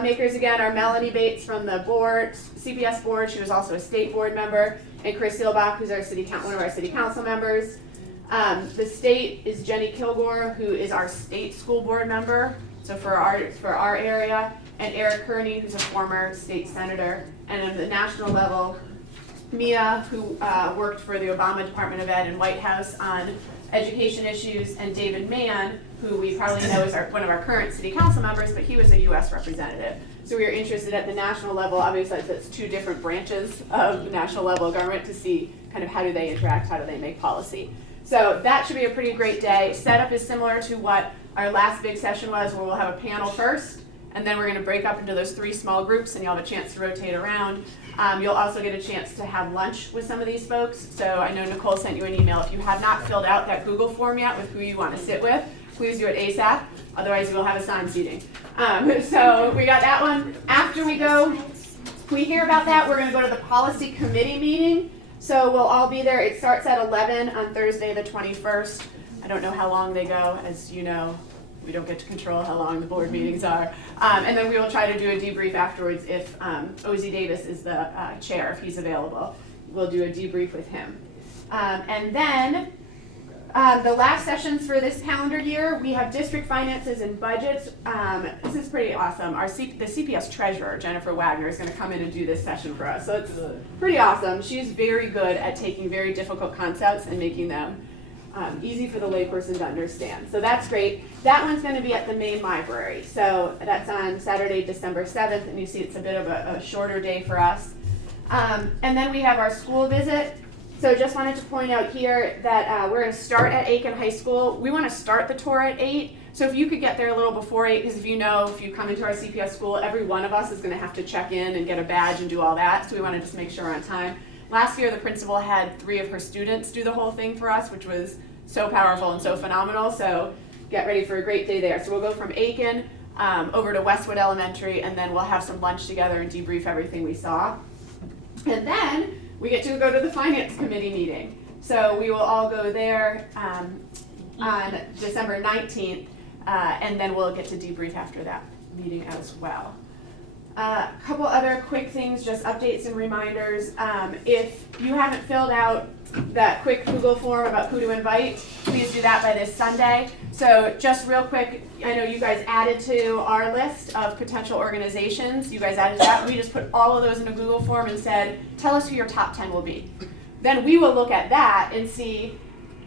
makers again are Melanie Bates from the board, CPS board. She was also a state board member, and Chris Seelbach, who's our one of our city council members. The state is Jenny Kilgore, who is our state school board member. So for our area. and Eric Kearney, who's a former state senator. And on the national level, Mia, who worked for the Obama Department of Ed and White House on education issues, and David Mann, who we probably know is one of our current city council members, but he was a U.S. representative. So we are interested at the national level. Obviously, that's two different branches of the national level of government to see kind of how do they interact, how do they make policy. So that should be a pretty great day. Setup is similar to what our last big session was, where we'll have a panel first, and then we're going to break up into those 3 small groups, and you'll have a chance to rotate around. You'll also get a chance to have lunch with some of these folks. So I know Nicole sent you an email. If you have not filled out that Google form yet with who you want to sit with, please do it ASAP. Otherwise, you will have assigned seating. So we got that one. After we hear about that, we're going to go to the policy committee meeting. So we'll all be there. It starts at 11 on Thursday the 21st. I don't know how long they go. As you know, we don't get to control how long the board meetings are. And then we will try to do a debrief afterwards if OZ Davis is the chair, if he's available. We'll do a debrief with him. And then the last sessions for this calendar year, we have district finances and budgets. This is pretty awesome. The CPS treasurer, Jennifer Wagner, is going to come in and do this session for us. So it's pretty awesome. She's very good at taking very difficult concepts and making them easy for the layperson to understand. So that's great. That one's going to be at the main library. So that's on Saturday, December 7th, and you see it's a bit of a shorter day for us. And then we have our school visit. So just wanted to point out here that we're going to start at Aiken High School. We want to start the tour at 8. So if you could get there a little before 8, because if you come into our CPS school, every one of us is going to have to check in and get a badge and do all that. So we want to just make sure we're on time. Last year, the principal had 3 of her students do the whole thing for us, which was so powerful and so phenomenal. So get ready for a great day there. So we'll go from Aiken over to Westwood Elementary, and then we'll have some lunch together and debrief everything we saw. And then we get to go to the finance committee meeting. So we will all go there on December 19th, and then we'll get to debrief after that meeting as well. A couple other quick things, just updates and reminders. If you haven't filled out that quick Google form about who to invite, please do that by this Sunday. So just real quick, I know you guys added to our list of potential organizations. You guys added that. We just put all of those in a Google form and said, tell us who your top 10 will be. Then we will look at that and see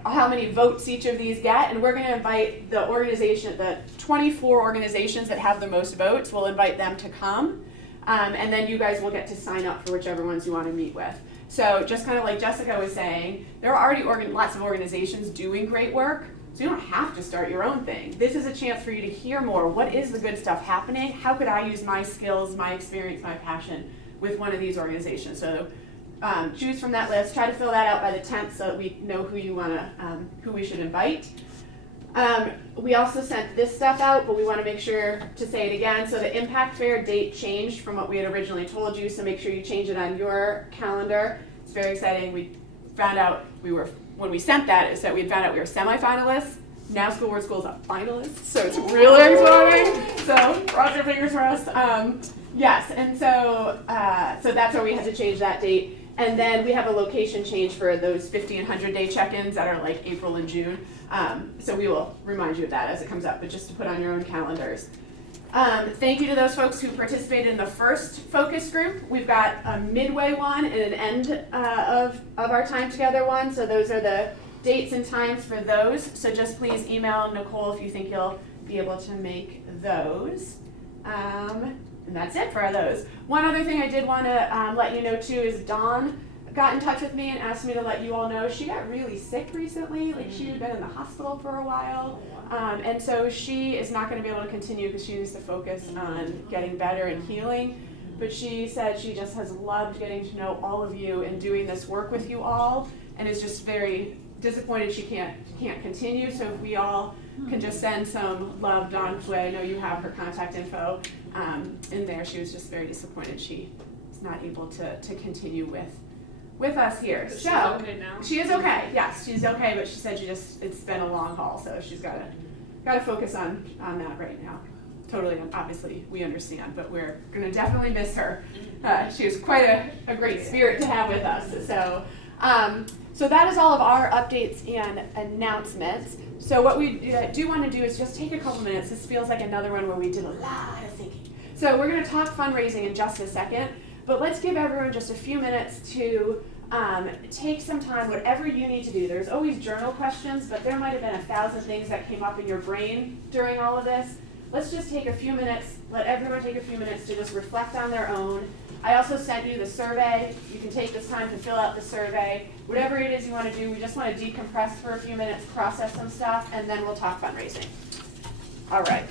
how many votes each of these get, and we're going to invite the 24 organizations that have the most votes. We'll invite them to come, and then you guys will get to sign up for whichever ones you want to meet with. So just kind of like Jessica was saying, there are already lots of organizations doing great work, so you don't have to start your own thing. This is a chance for you to hear more. What is the good stuff happening? How could I use my skills, my experience, my passion with one of these organizations? So choose from that list. Try to fill that out by the 10th so that we know who we should invite. We also sent this stuff out, but we want to make sure to say it again. So the Impact Fair date changed from what we had originally told you, so make sure you change it on your calendar. It's very exciting. We found out when we sent that, is that we found out we were semifinalists. Now School Board School is a finalist, so it's really exciting. So cross your fingers for us. Yes, and so that's where we had to change that date. And then we have a location change for those 50 and 100-day check-ins that are like April and June. So we will remind you of that as it comes up, but just to put on your own calendars. Thank you to those folks who participated in the first focus group. We've got a midway one and an end of our time together one. So those are the dates and times for those. So just please email Nicole if you think you'll be able to make those. And that's it for those. One other thing I did want to let you know too is Dawn got in touch with me and asked me to let you all know she got really sick recently. Like she had been in the hospital for a while. And so she is not going to be able to continue because she needs to focus on getting better and healing. But she said she just has loved getting to know all of you and doing this work with you all, and is just very disappointed she can't continue. So if we all can just send some love Dawn's way. I know you have her contact info in there. She was just very disappointed she is not able to continue with us here. But so she's okay now? She is okay. Yes, she's okay, but she said it's been a long haul, so she's got to focus on that right now. Totally, obviously, we understand, but we're going to definitely miss her. She was quite a great spirit to have with us. So that is all of our updates and announcements. So what we do want to do is just take a couple minutes. This feels like another one where we did a lot of thinking. So we're going to talk fundraising in just a second, but let's give everyone just a few minutes to take some time, whatever you need to do. There's always journal questions, but there might have been 1,000 things that came up in your brain during all of this. Let's just take a few minutes, let everyone take a few minutes to just reflect on their own. I also sent you the survey. You can take this time to fill out the survey. Whatever it is you want to do, we just want to decompress for a few minutes, process some stuff, and then we'll talk fundraising. All right.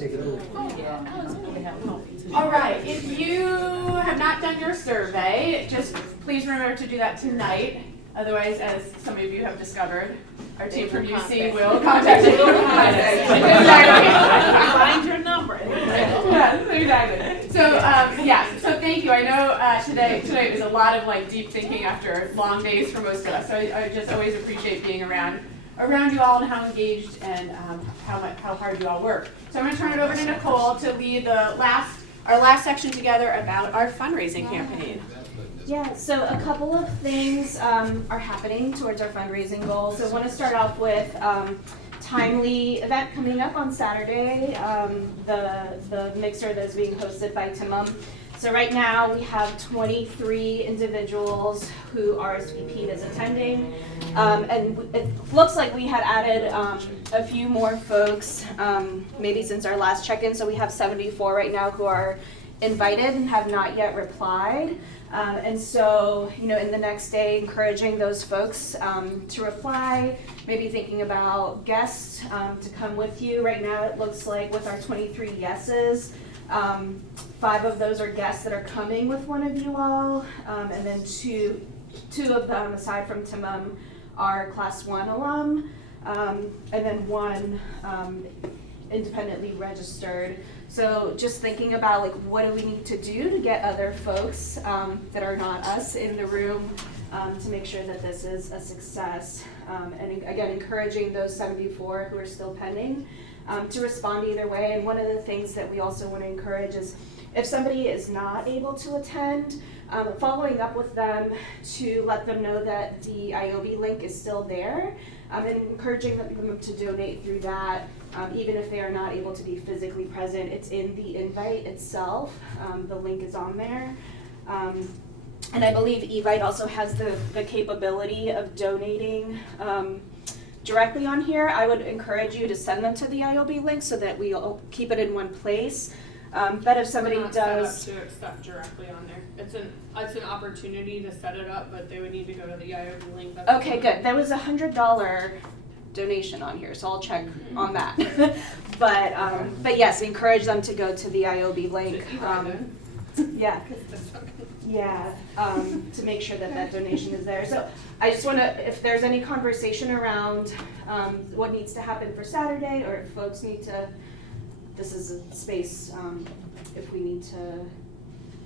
All right, if you have not done your survey, just please remember to do that tonight. Otherwise, as some of you have discovered, our team from UC will contact you. Find your number. Yes, exactly. So thank you. I know today was a lot of like deep thinking after long days for most of us. So I just always appreciate being around you all and how engaged and how hard you all work. So I'm going to turn it over to Nicole to lead our last section together about our fundraising campaign. Yeah, so a couple of things are happening towards our fundraising goals. So I want to start off with timely event coming up on Saturday, the mixer that is being hosted by Timum. So right now we have 23 individuals who RSVP'd as attending, and it looks like we had added a few more folks maybe since our last check-in. So we have 74 right now who are invited and have not yet replied. And so, in the next day, encouraging those folks to reply, maybe thinking about guests to come with you. Right now, it looks like with our 23 yeses, 5 of those are guests that are coming with one of you all, and then two of them, aside from Timum, are Class 1 alum, and then 1 independently registered. So just thinking about like what do we need to do to get other folks that are not us in the room to make sure that this is a success. And again, encouraging those 74 who are still pending to respond either way. And one of the things that we also want to encourage is if somebody is not able to attend, following up with them to let them know that the IOB link is still there, and encouraging them to donate through that, even if they are not able to be physically present. It's in the invite itself. The link is on there. And I believe Evite also has the capability of donating directly on here. I would encourage you to send them to the IOB link so that we'll keep it in one place. But if somebody does to accept directly on there, it's an opportunity to set it up, but they would need to go to the IOB link. Okay, good. There was $100 donation on here, so I'll check on that. But yes, encourage them to go to the IOB link. To make sure that donation is there. So I just want to, if there's any conversation around what needs to happen for Saturday, or if folks need to, this is a space if we need to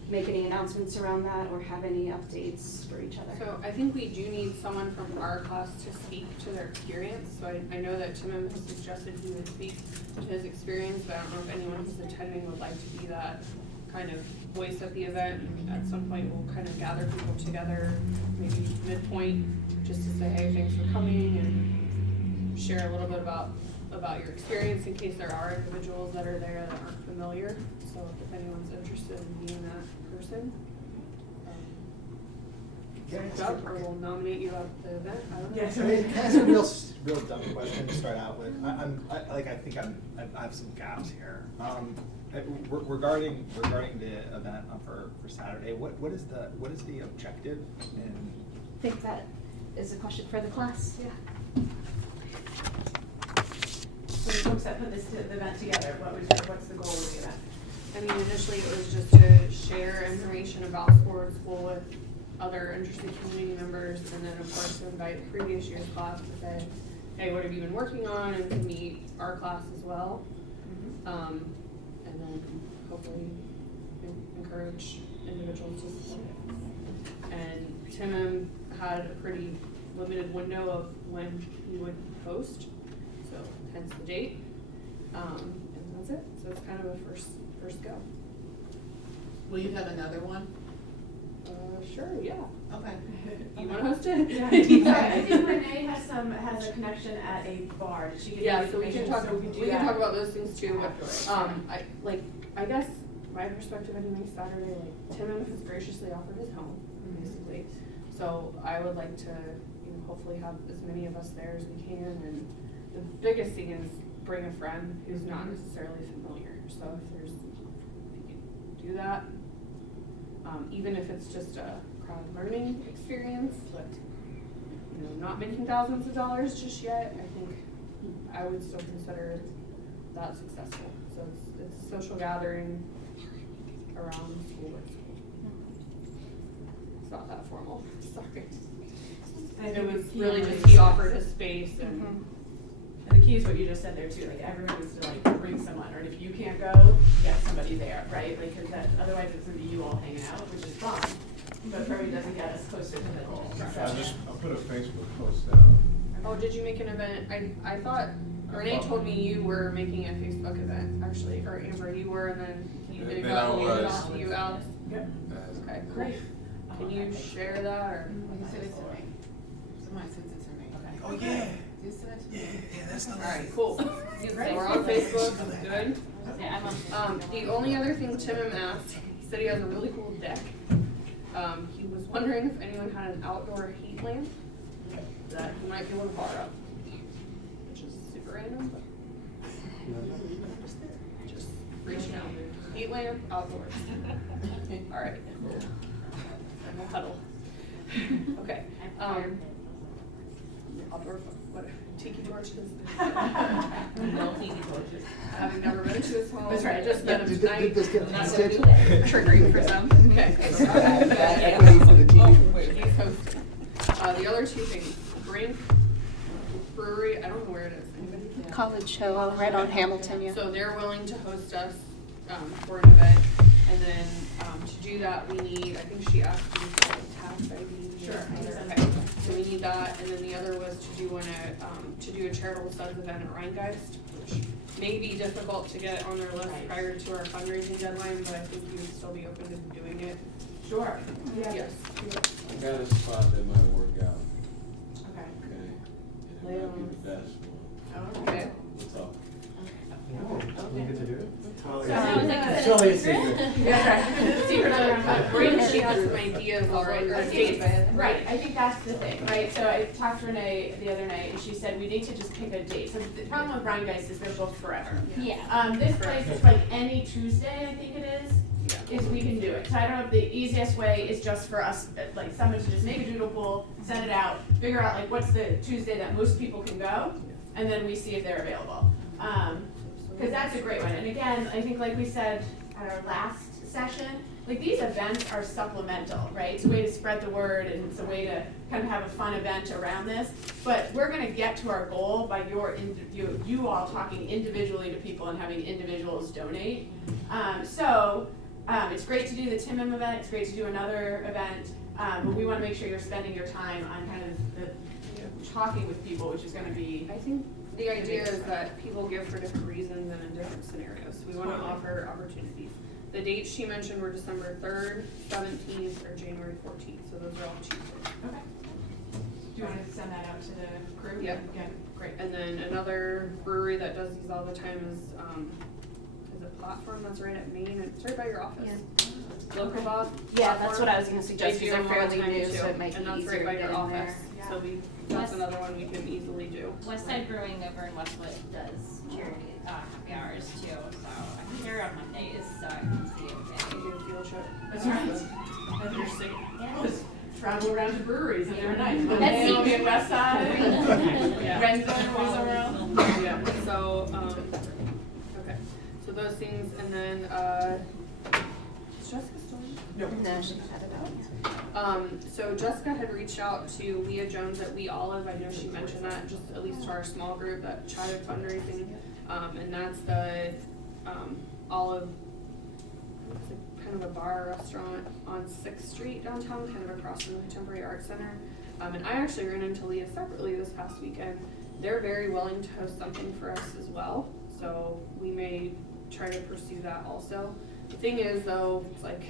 make any announcements around that or have any updates for each other. So I think we do need someone from our class to speak to their experience. So I know that Timon has suggested he would speak to his experience, but I don't know if anyone who's attending would like to be that kind of voice at the event. And at some point we'll kind of gather people together, maybe midpoint, just to say, hey, thanks for coming, and share a little bit about your experience in case there are individuals that are there that aren't familiar. So if anyone's interested in being that person, up or we'll nominate you at the event. I don't know. Yeah, so can I ask a real dumb question to start out with? I have some gaps here. Regarding the event for Saturday, what is the objective? I think that is a question for the class. Yeah. So the folks that put this event together, what's the goal of the event? I mean, initially it was just to share information about Forward School with other interested community members, and then of course to invite previous year's class to say, hey, what have you been working on, and to meet our class as well. And then hopefully encourage individuals to support it. And Timon had a pretty limited window of when he would post, so hence the date. And that's it. So it's kind of a first go. Will you have another one? Sure, yeah. Okay. You want to host it? Yeah. I think Renee has a connection at a bar. Did she give you so we can talk. We can talk about those things too. But I guess my perspective anyway, Saturday, like Tim has graciously offered his home, basically. So I would like to, hopefully have as many of us there as we can. And the biggest thing is bring a friend who's not necessarily familiar. So if you can do that, even if it's just a crowd learning experience, but not making thousands of dollars just yet, I think I would still consider that successful. So it's a social gathering around the school. It's not that formal. Sorry. And it was really just he offered his space and And the key is what you just said there too, like everyone needs to like bring someone, or if you can't go, get somebody there, right? Like, cause that, otherwise it's gonna be you all hanging out, which is fun, but probably doesn't get us closer to the goal. I'll put a Facebook post out. Oh, did you make an event? I thought Renee told me you were making a Facebook event actually, or Amber, you were, and then you did Then I was. you Alex. Yep. Okay, great. Can you share that or? Send it to me. Somebody sent it to me. Okay. Oh yeah. Just send it to me. Yeah, that's not Alright, cool. So we're on Facebook, good. Yeah, I'm on The only other thing Tim asked, he said he has a really cool deck. He was wondering if anyone had an outdoor heat lamp that he might be able to borrow, which is super random, but just reaching out. Heat lamp, outdoors. All right. And we'll huddle. Okay. Outdoor, what, tiki torches? No tiki torches. Having never been to his home. That's right. Just been a Did night. this get Not scheduled? gonna do that. Triggering for some. Okay. Equity for the TV. Oh, wait, he's hosting. The other two things, Brink Brewery, I don't know where it is. Anybody? College show, right on Hamilton, yeah. So they're willing to host us for an event, and then to do that, we need, I think she asked you for a tax ID. Sure. Okay, so we need that, and then the other was to do a charitable subs event at Rheingeist, which may be difficult to get on their list prior to our fundraising deadline, but I think you would still be open to doing it. Sure. Yeah. Yes. I got a spot that might work out. Okay. Okay. And it might be the best one. Okay. We'll talk. You get to do it? Totally a secret. Yeah. Secret other, Brink, she has some ideas already, or dates. Right, I think that's the thing, right? So I talked to Renee the other night, and she said we need to just pick a date. So the problem with Rheingeist is they're booked forever. Yeah. This place is like any Tuesday, I think it is we can do it. So I don't know if the easiest way is just for us, like someone to just make a doodle poll, send it out, figure out like what's the Tuesday that most people can go, and then we see if they're available. Because that's a great one. And again, I think like we said at our last session, like these events are supplemental, right? It's a way to spread the word, and it's a way to kind of have a fun event around this. But we're going to get to our goal by you all talking individually to people and having individuals donate. It's great to do the TIMM event. It's great to do another event, but we want to make sure you're spending your time on kind of the talking with people, which is going to be. I think the idea is that people give for different reasons and in different scenarios. So we want to offer opportunities. The dates she mentioned were December 3rd, 17th, or January 14th. So those are all Tuesdays. Okay. Do you want to send that out to the crew? Yep. Yeah, great. And then another brewery that does these all the time is a Platform that's right at Main. It's right by your office. Yeah. Local Bob. Yeah, that's what I was gonna suggest, They do because they're them all the fairly time new, too, so it might and be that's easier right by to your get in office. there. So that's another one we can easily do. Westside Brewing over in Westwood does charity happy hours too, so I'm here on Mondays, so I can see if they do a field trip. That's right. You're sick. Just travel around to breweries and they're nice. That's Monday will neat. be in Westside. Yeah. Wednesday will be somewhere else. Yeah, so, okay, so those things, and then, is Jessica still in? No. No, she had it out. So Jessica had reached out to Leah Jones at We Olive. I know she mentioned that, just at least to our small group, that chatted fundraising. And that's the Olive, it's kind of a bar restaurant on 6th Street downtown, kind of across from the Contemporary Art Center. And I actually ran into Leah separately this past weekend. They're very willing to host something for us as well, so we may try to pursue that also. The thing is though, it's like,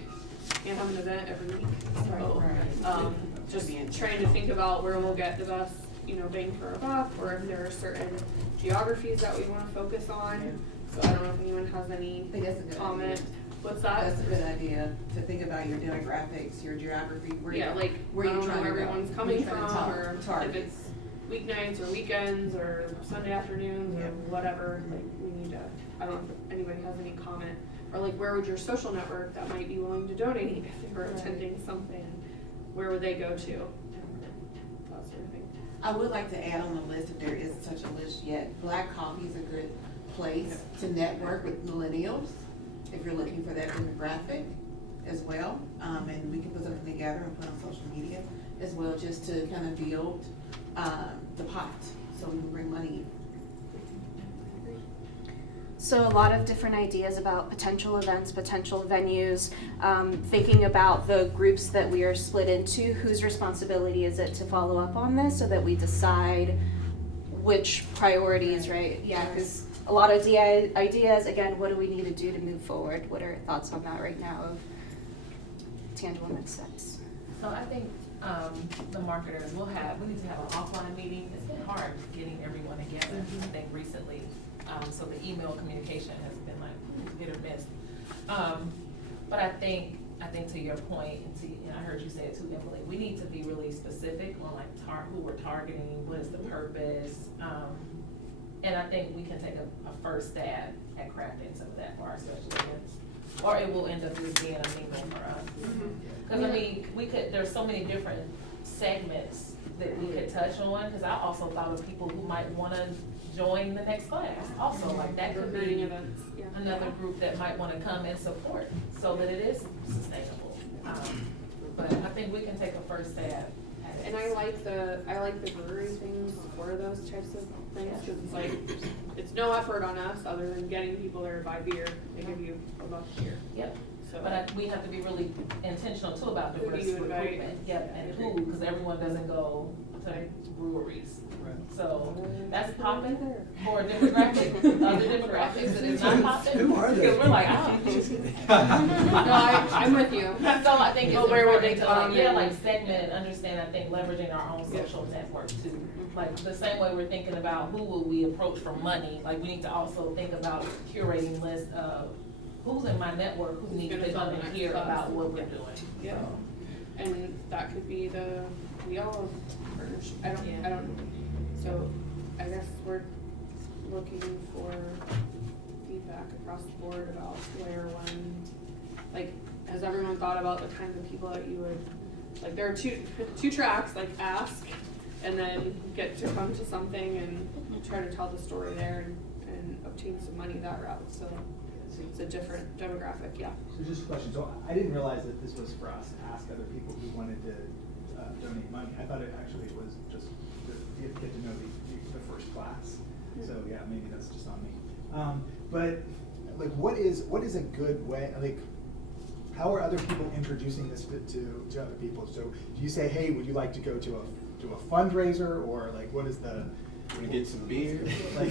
can't have an event every week, so just trying to think about where we'll get the best, bang for our buck, or if there are certain geographies that we want to focus on. So I don't know if anyone has any comment. What's that? That's a good idea, to think about your demographics, your geography, where Yeah, you, like, where I you're don't know trying where to go. everyone's coming You're trying from, to or if target. it's weeknights or weekends or Sunday afternoons or whatever, like, we need to, I don't know if anybody has any comment, or like, where would your social network that might be willing to donate if they were attending something, where would they go to? That sort of thing. I would like to add on the list, if there isn't such a list yet, Black Coffee is a good place to network with millennials, if you're looking for that demographic as well. And we can put something together and put on social media as well, just to kind of build the pot, so we can bring money in. So a lot of different ideas about potential events, potential venues, thinking about the groups that we are split into, whose responsibility is it to follow up on this so that we decide which priorities, right? Yeah, because a lot of ideas, again, what do we need to do to move forward? What are your thoughts on that right now of tangible next steps? So I think the marketers we need to have an offline meeting. It's been hard getting everyone together, I think, recently. So the email communication has been like hit or miss. But I think to your point, and I heard you say it too, Emily, we need to be really specific on like who we're targeting, what is the purpose, and I think we can take a first stab at crafting some of that for our special events. Or it will end up just being a mingle for us. Because I mean, there's so many different segments that we could touch on, because I also thought of people who might want to join the next class. Also, like that could be events. another group that might want to come and support so that it is sustainable. But I think we can take a first stab at it. And I like the brewery things for those types of things, because it's like, it's no effort on us other than getting people there to buy beer. They give you a buck of beer. Yep. So, But we have to be really intentional too about Who do you invite? recruitment. Yep, and who, because everyone doesn't go to breweries. So that's popping for a demographic, other demographics that is not popping. Who are they? Because we're like, oh. No, I'm with you. So I think it's Well, where would they important to come like and- segment and understand, I think, leveraging our own social network too. Like the same way we're thinking about who will we approach for money, like we need to also think about curating lists of who's in my network who needs to come and hear about what we're doing. Yeah. And that could be the all partnership. I don't know. So I guess we're looking for feedback across the board about where, when, like, has everyone thought about the kinds of people that you would, like, there are two tracks, like ask and then get to come to something and try to tell the story there and obtain some money that route. So it's a different demographic, yeah. So just a question, so I didn't realize that this was for us to ask other people who wanted to donate money. I thought it actually was just to get to know the first class. So yeah, maybe that's just on me. But like, what is a good way, like, how are other people introducing this to other people? So do you say, hey, would you like to go to a fundraiser, or like, what is the, we get some beer. I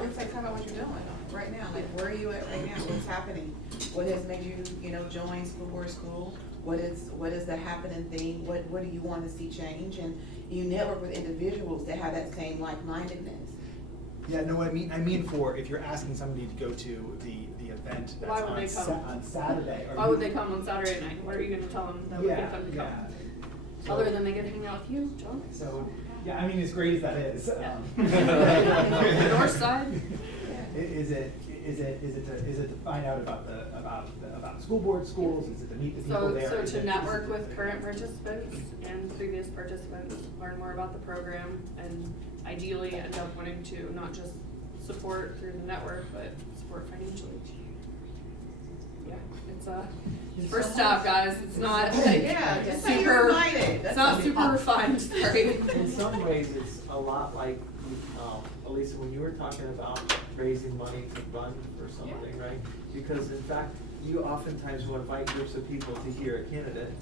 would say kind of what you're doing right now. Like, where are you at right now? What's happening? What has made you, join School Board School? What is the happening thing? What do you want to see change? And you network with individuals that have that same like-mindedness. Yeah, no, I mean for if you're asking somebody to go to the event that's Why would they come? on Saturday. Why would they come on Saturday night? What are you gonna tell them that would get them to come? Other than they get to hang out with you, John? So, yeah, I mean, as great as that is. North side? Is it to find out about school board schools? Is it to meet the people there? So to network with current participants and previous participants, learn more about the program, and ideally end up wanting to not just support through the network, but support financially. Yeah, it's first stop, guys. It's not like just super. say you're invited. It's not super fun. Sorry. In some ways, it's a lot like, Elisa, when you were talking about raising money to fund for something, right? Because in fact, you oftentimes will invite groups of people to hear a candidate.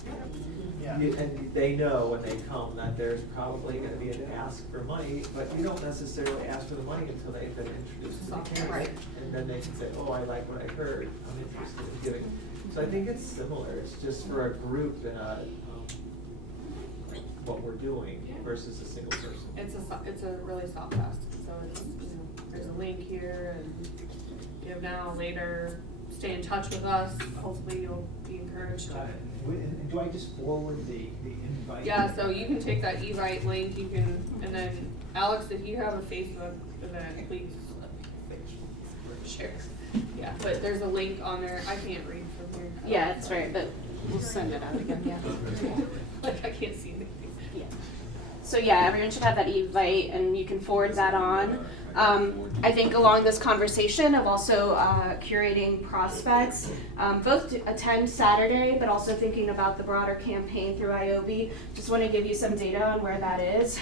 Yeah. And they know when they come that there's probably going to be an ask for money, but you don't necessarily ask for the money until they've been introduced to the candidate. Right. And then they can say, oh, I like what I heard, I'm interested in giving. So I think it's similar, it's just for a group and what we're doing versus a single person. It's a really soft ask, so it's there's a link here, and give now, later, stay in touch with us, hopefully you'll be encouraged to. And do I just forward the invite? Yeah, so you can take that Evite link, you can, and then Alex, if you have a Facebook event, please share. Yeah, but there's a link on there, I can't read from here. Yeah, it's right, but we'll send it out again, yeah. Like, I can't see anything. Yeah. So yeah, everyone should have that Evite, and you can forward that on. I think along this conversation of also curating prospects, both to attend Saturday, but also thinking about the broader campaign through IOB. Just want to give you some data on where that is.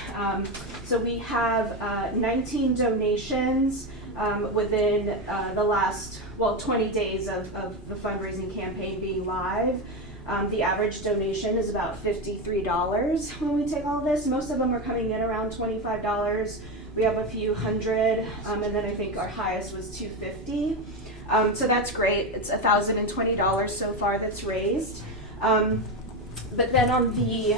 So we have 19 donations within the last, 20 days of the fundraising campaign being live. The average donation is about $53 when we take all this. Most of them are coming in around $25. We have a few hundred, and then I think our highest was $250. So that's great. It's $1,020 so far that's raised. But then on the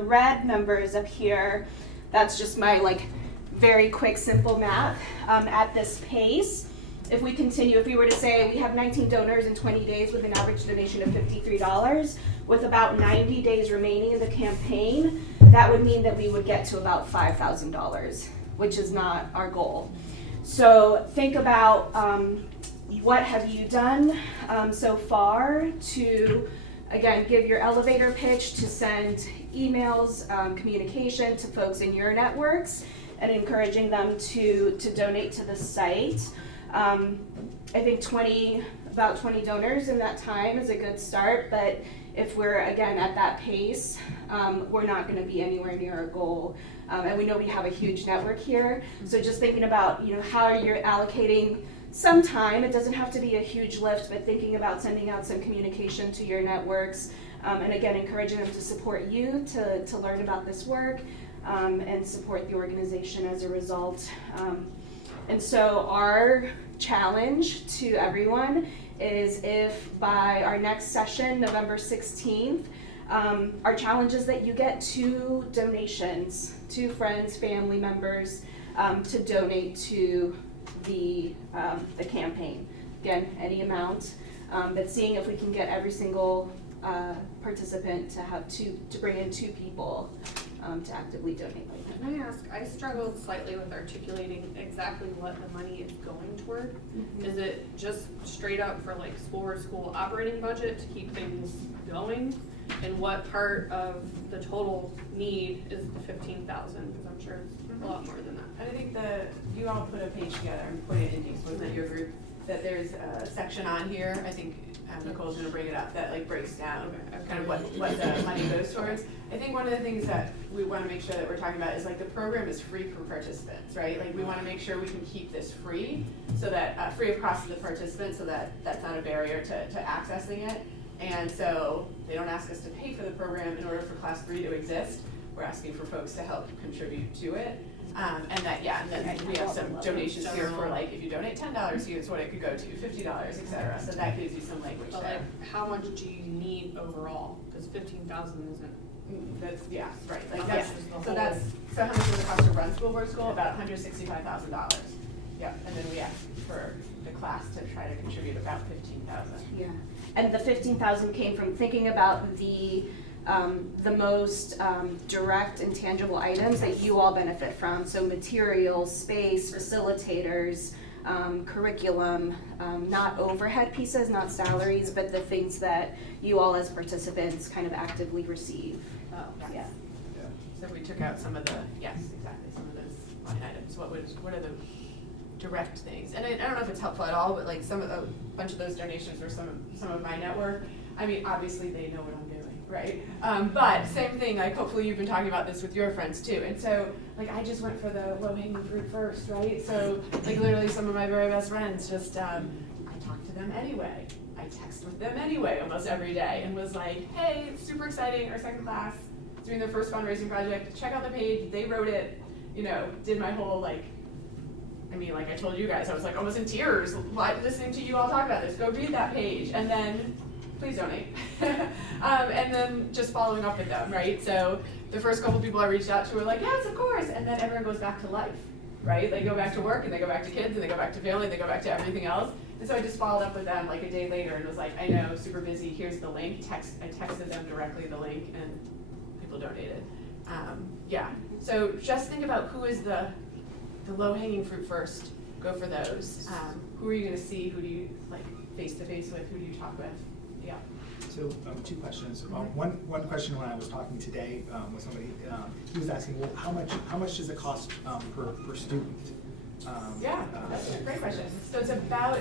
red numbers up here, that's just my very quick, simple math. At this pace, if we continue, if we were to say we have 19 donors in 20 days with an average donation of $53, with about 90 days remaining in the campaign, that would mean that we would get to about $5,000, which is not our goal. So think about what have you done so far to, again, give your elevator pitch, to send emails, communication to folks in your networks, and encouraging them to donate to the site. I think about 20 donors in that time is a good start, but if we're, again, at that pace, we're not going to be anywhere near our goal. And we know we have a huge network here, so just thinking about, how you're allocating some time. It doesn't have to be a huge lift, but thinking about sending out some communication to your networks, and again, encouraging them to support you, to learn about this work, and support the organization as a result. And so our challenge to everyone is, if by our next session, November 16th, our challenge is that you get 2 donations, 2 friends, family members, to donate to the campaign. Again, any amount, but seeing if we can get every single participant to have to bring in 2 people to actively donate. Can I ask, I struggled slightly with articulating exactly what the money is going toward. Mm-hmm. Is it just straight up for school operating budget to keep things going? And what part of the total need is the 15,000? Because I'm sure it's a lot more than that. And I think you all put a page together and put it in these, wasn't it your group? That there's a section on here, I think Nicole's gonna bring it up, that breaks down kind of what the money goes towards. I think one of the things that we wanna make sure that we're talking about is the program is free for participants, right? We wanna make sure we can keep this free, so that, free of cost to the participants, so that that's not a barrier to accessing it. And so they don't ask us to pay for the program in order for Class 3 to exist. We're asking for folks to help contribute to it. And then we have some donations here for if you donate $10, here's what it could go to, $50, et cetera. So that gives you some language there. How much do you need overall? Because 15,000 isn't. That's, yeah, right. So how much would it cost to run school board school? About $165,000. Yeah, and then we ask for the class to try to contribute about $15,000. Yeah, and the 15,000 came from thinking about the most direct and tangible items that you all benefit from. So materials, space, facilitators, curriculum, not overhead pieces, not salaries, but the things that you all as participants kind of actively receive. Oh, yeah. So we took out some of some of those line items. What are the direct things? And I don't know if it's helpful at all, but a bunch of those donations were some of my network. I mean, obviously they know what I'm doing, right? But same thing, hopefully you've been talking about this with your friends too. And so, I just went for the low-hanging fruit first, right? So, literally some of my very best friends just, I talked to them anyway. I text with them anyway almost every day and was like, hey, it's super exciting, our second class is doing their first fundraising project. Check out the page, they wrote it, did my whole I told you guys, I was almost in tears listening to you all talk about this. Go read that page, and then please donate. And then just following up with them, right? So the first couple people I reached out to were like, yes, of course, and then everyone goes back to life, right? They go back to work and they go back to kids and they go back to family and they go back to everything else. And so I just followed up with them like a day later and was like, I know, super busy, here's the link. I texted them directly the link and people donated. Yeah, so just think about who is the low-hanging fruit first. Go for those. Who are you gonna see? Who do you like face-to-face with? Who do you talk with? Yeah. So two questions. One question when I was talking today with somebody, he was asking, well, how much does it cost per student? Yeah, that's a great question. So it's about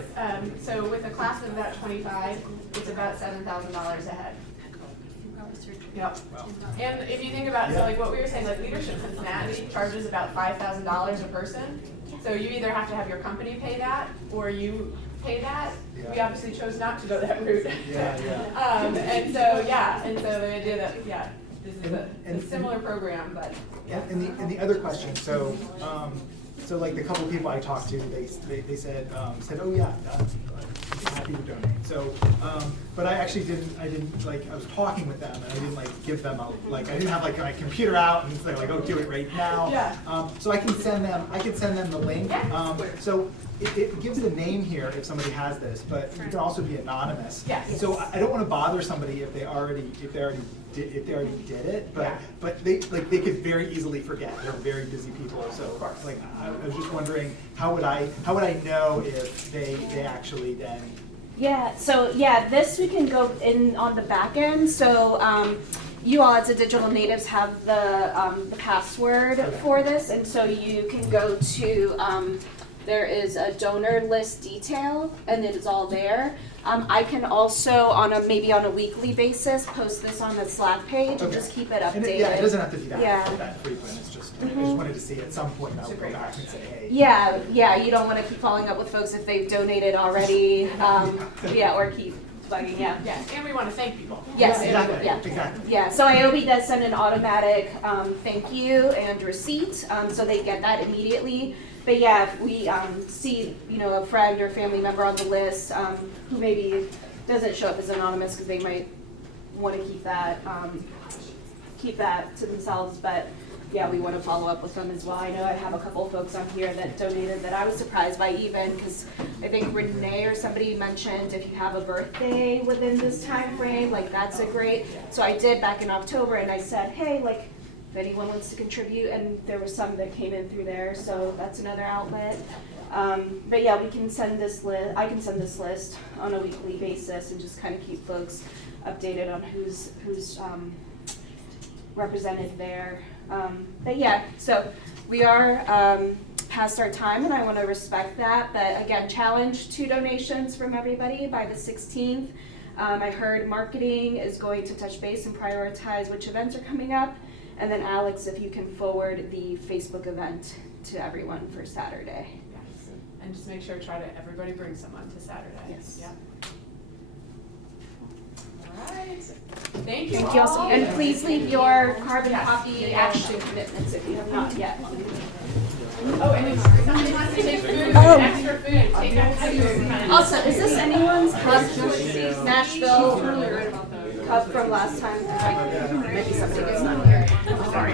so with a class of about 25, it's about $7,000 a head. Yep. Wow. And if you think about so like what we were saying, like Leadership Cincinnati charges about $5,000 a person. So you either have to have your company pay that or you pay that. Yeah. We obviously chose not to go that route. Yeah. And so the idea that this is a similar program, but yeah. And the other question, so like the couple people I talked to, they said, oh yeah, I'm happy to donate. So, but I didn't like, I was talking with them and I didn't like give them I didn't have like my computer out and say like, oh, do it right now. Yeah. So I can send them the link. So it gives the name here if somebody has this, but you can also be anonymous. Yes. So I don't want to bother somebody if they already did it, but they could very easily forget. They're very busy people, so like I was just wondering how would I know if they actually then. Yeah, so yeah, this we can go in on the back end. So you all as a digital natives have the password for this, and so you can go to there is a donor list detail, and it is all there. I can also maybe on a weekly basis post this on the Slack page and just keep it updated. It doesn't have to be that frequent. It's just I just wanted to see at some point I'll go back and say, hey. Yeah, you don't want to keep following up with folks if they've donated already. Or keep bugging. Yeah, and we want to thank people. Yes, exactly. Yeah, so IOB does send an automatic thank you and receipt, so they get that immediately. But yeah, if we see, a friend or family member on the list who maybe doesn't show up as anonymous because they might want to keep that to themselves. But yeah, we want to follow up with them as well. I know I have a couple folks on here that donated that I was surprised by even because I think Renee or somebody mentioned if you have a birthday within this time frame, like that's a great. So I did back in October and I said, hey, like, if anyone wants to contribute, and there was some that came in through there, so that's another outlet. But yeah, we can send this list. I can send this list on a weekly basis and just kind of keep folks updated on who's represented there. But yeah, so we are past our time, and I want to respect that. But again, challenge 2 donations from everybody by the 16th. I heard marketing is going to touch base and prioritize which events are coming up. And then Alex, if you can forward the Facebook event to everyone for Saturday. Yes. And just make sure everybody bring someone to Saturday. Yes. Yep. All right. Thank you. Thank you also. And please leave your carbon copy action commitments if you have not yet. Oh, and if somebody wants to take food, extra food, take extra food. Also, is this anyone's cup? Nashville cup from last time? Maybe somebody was not here. Sorry.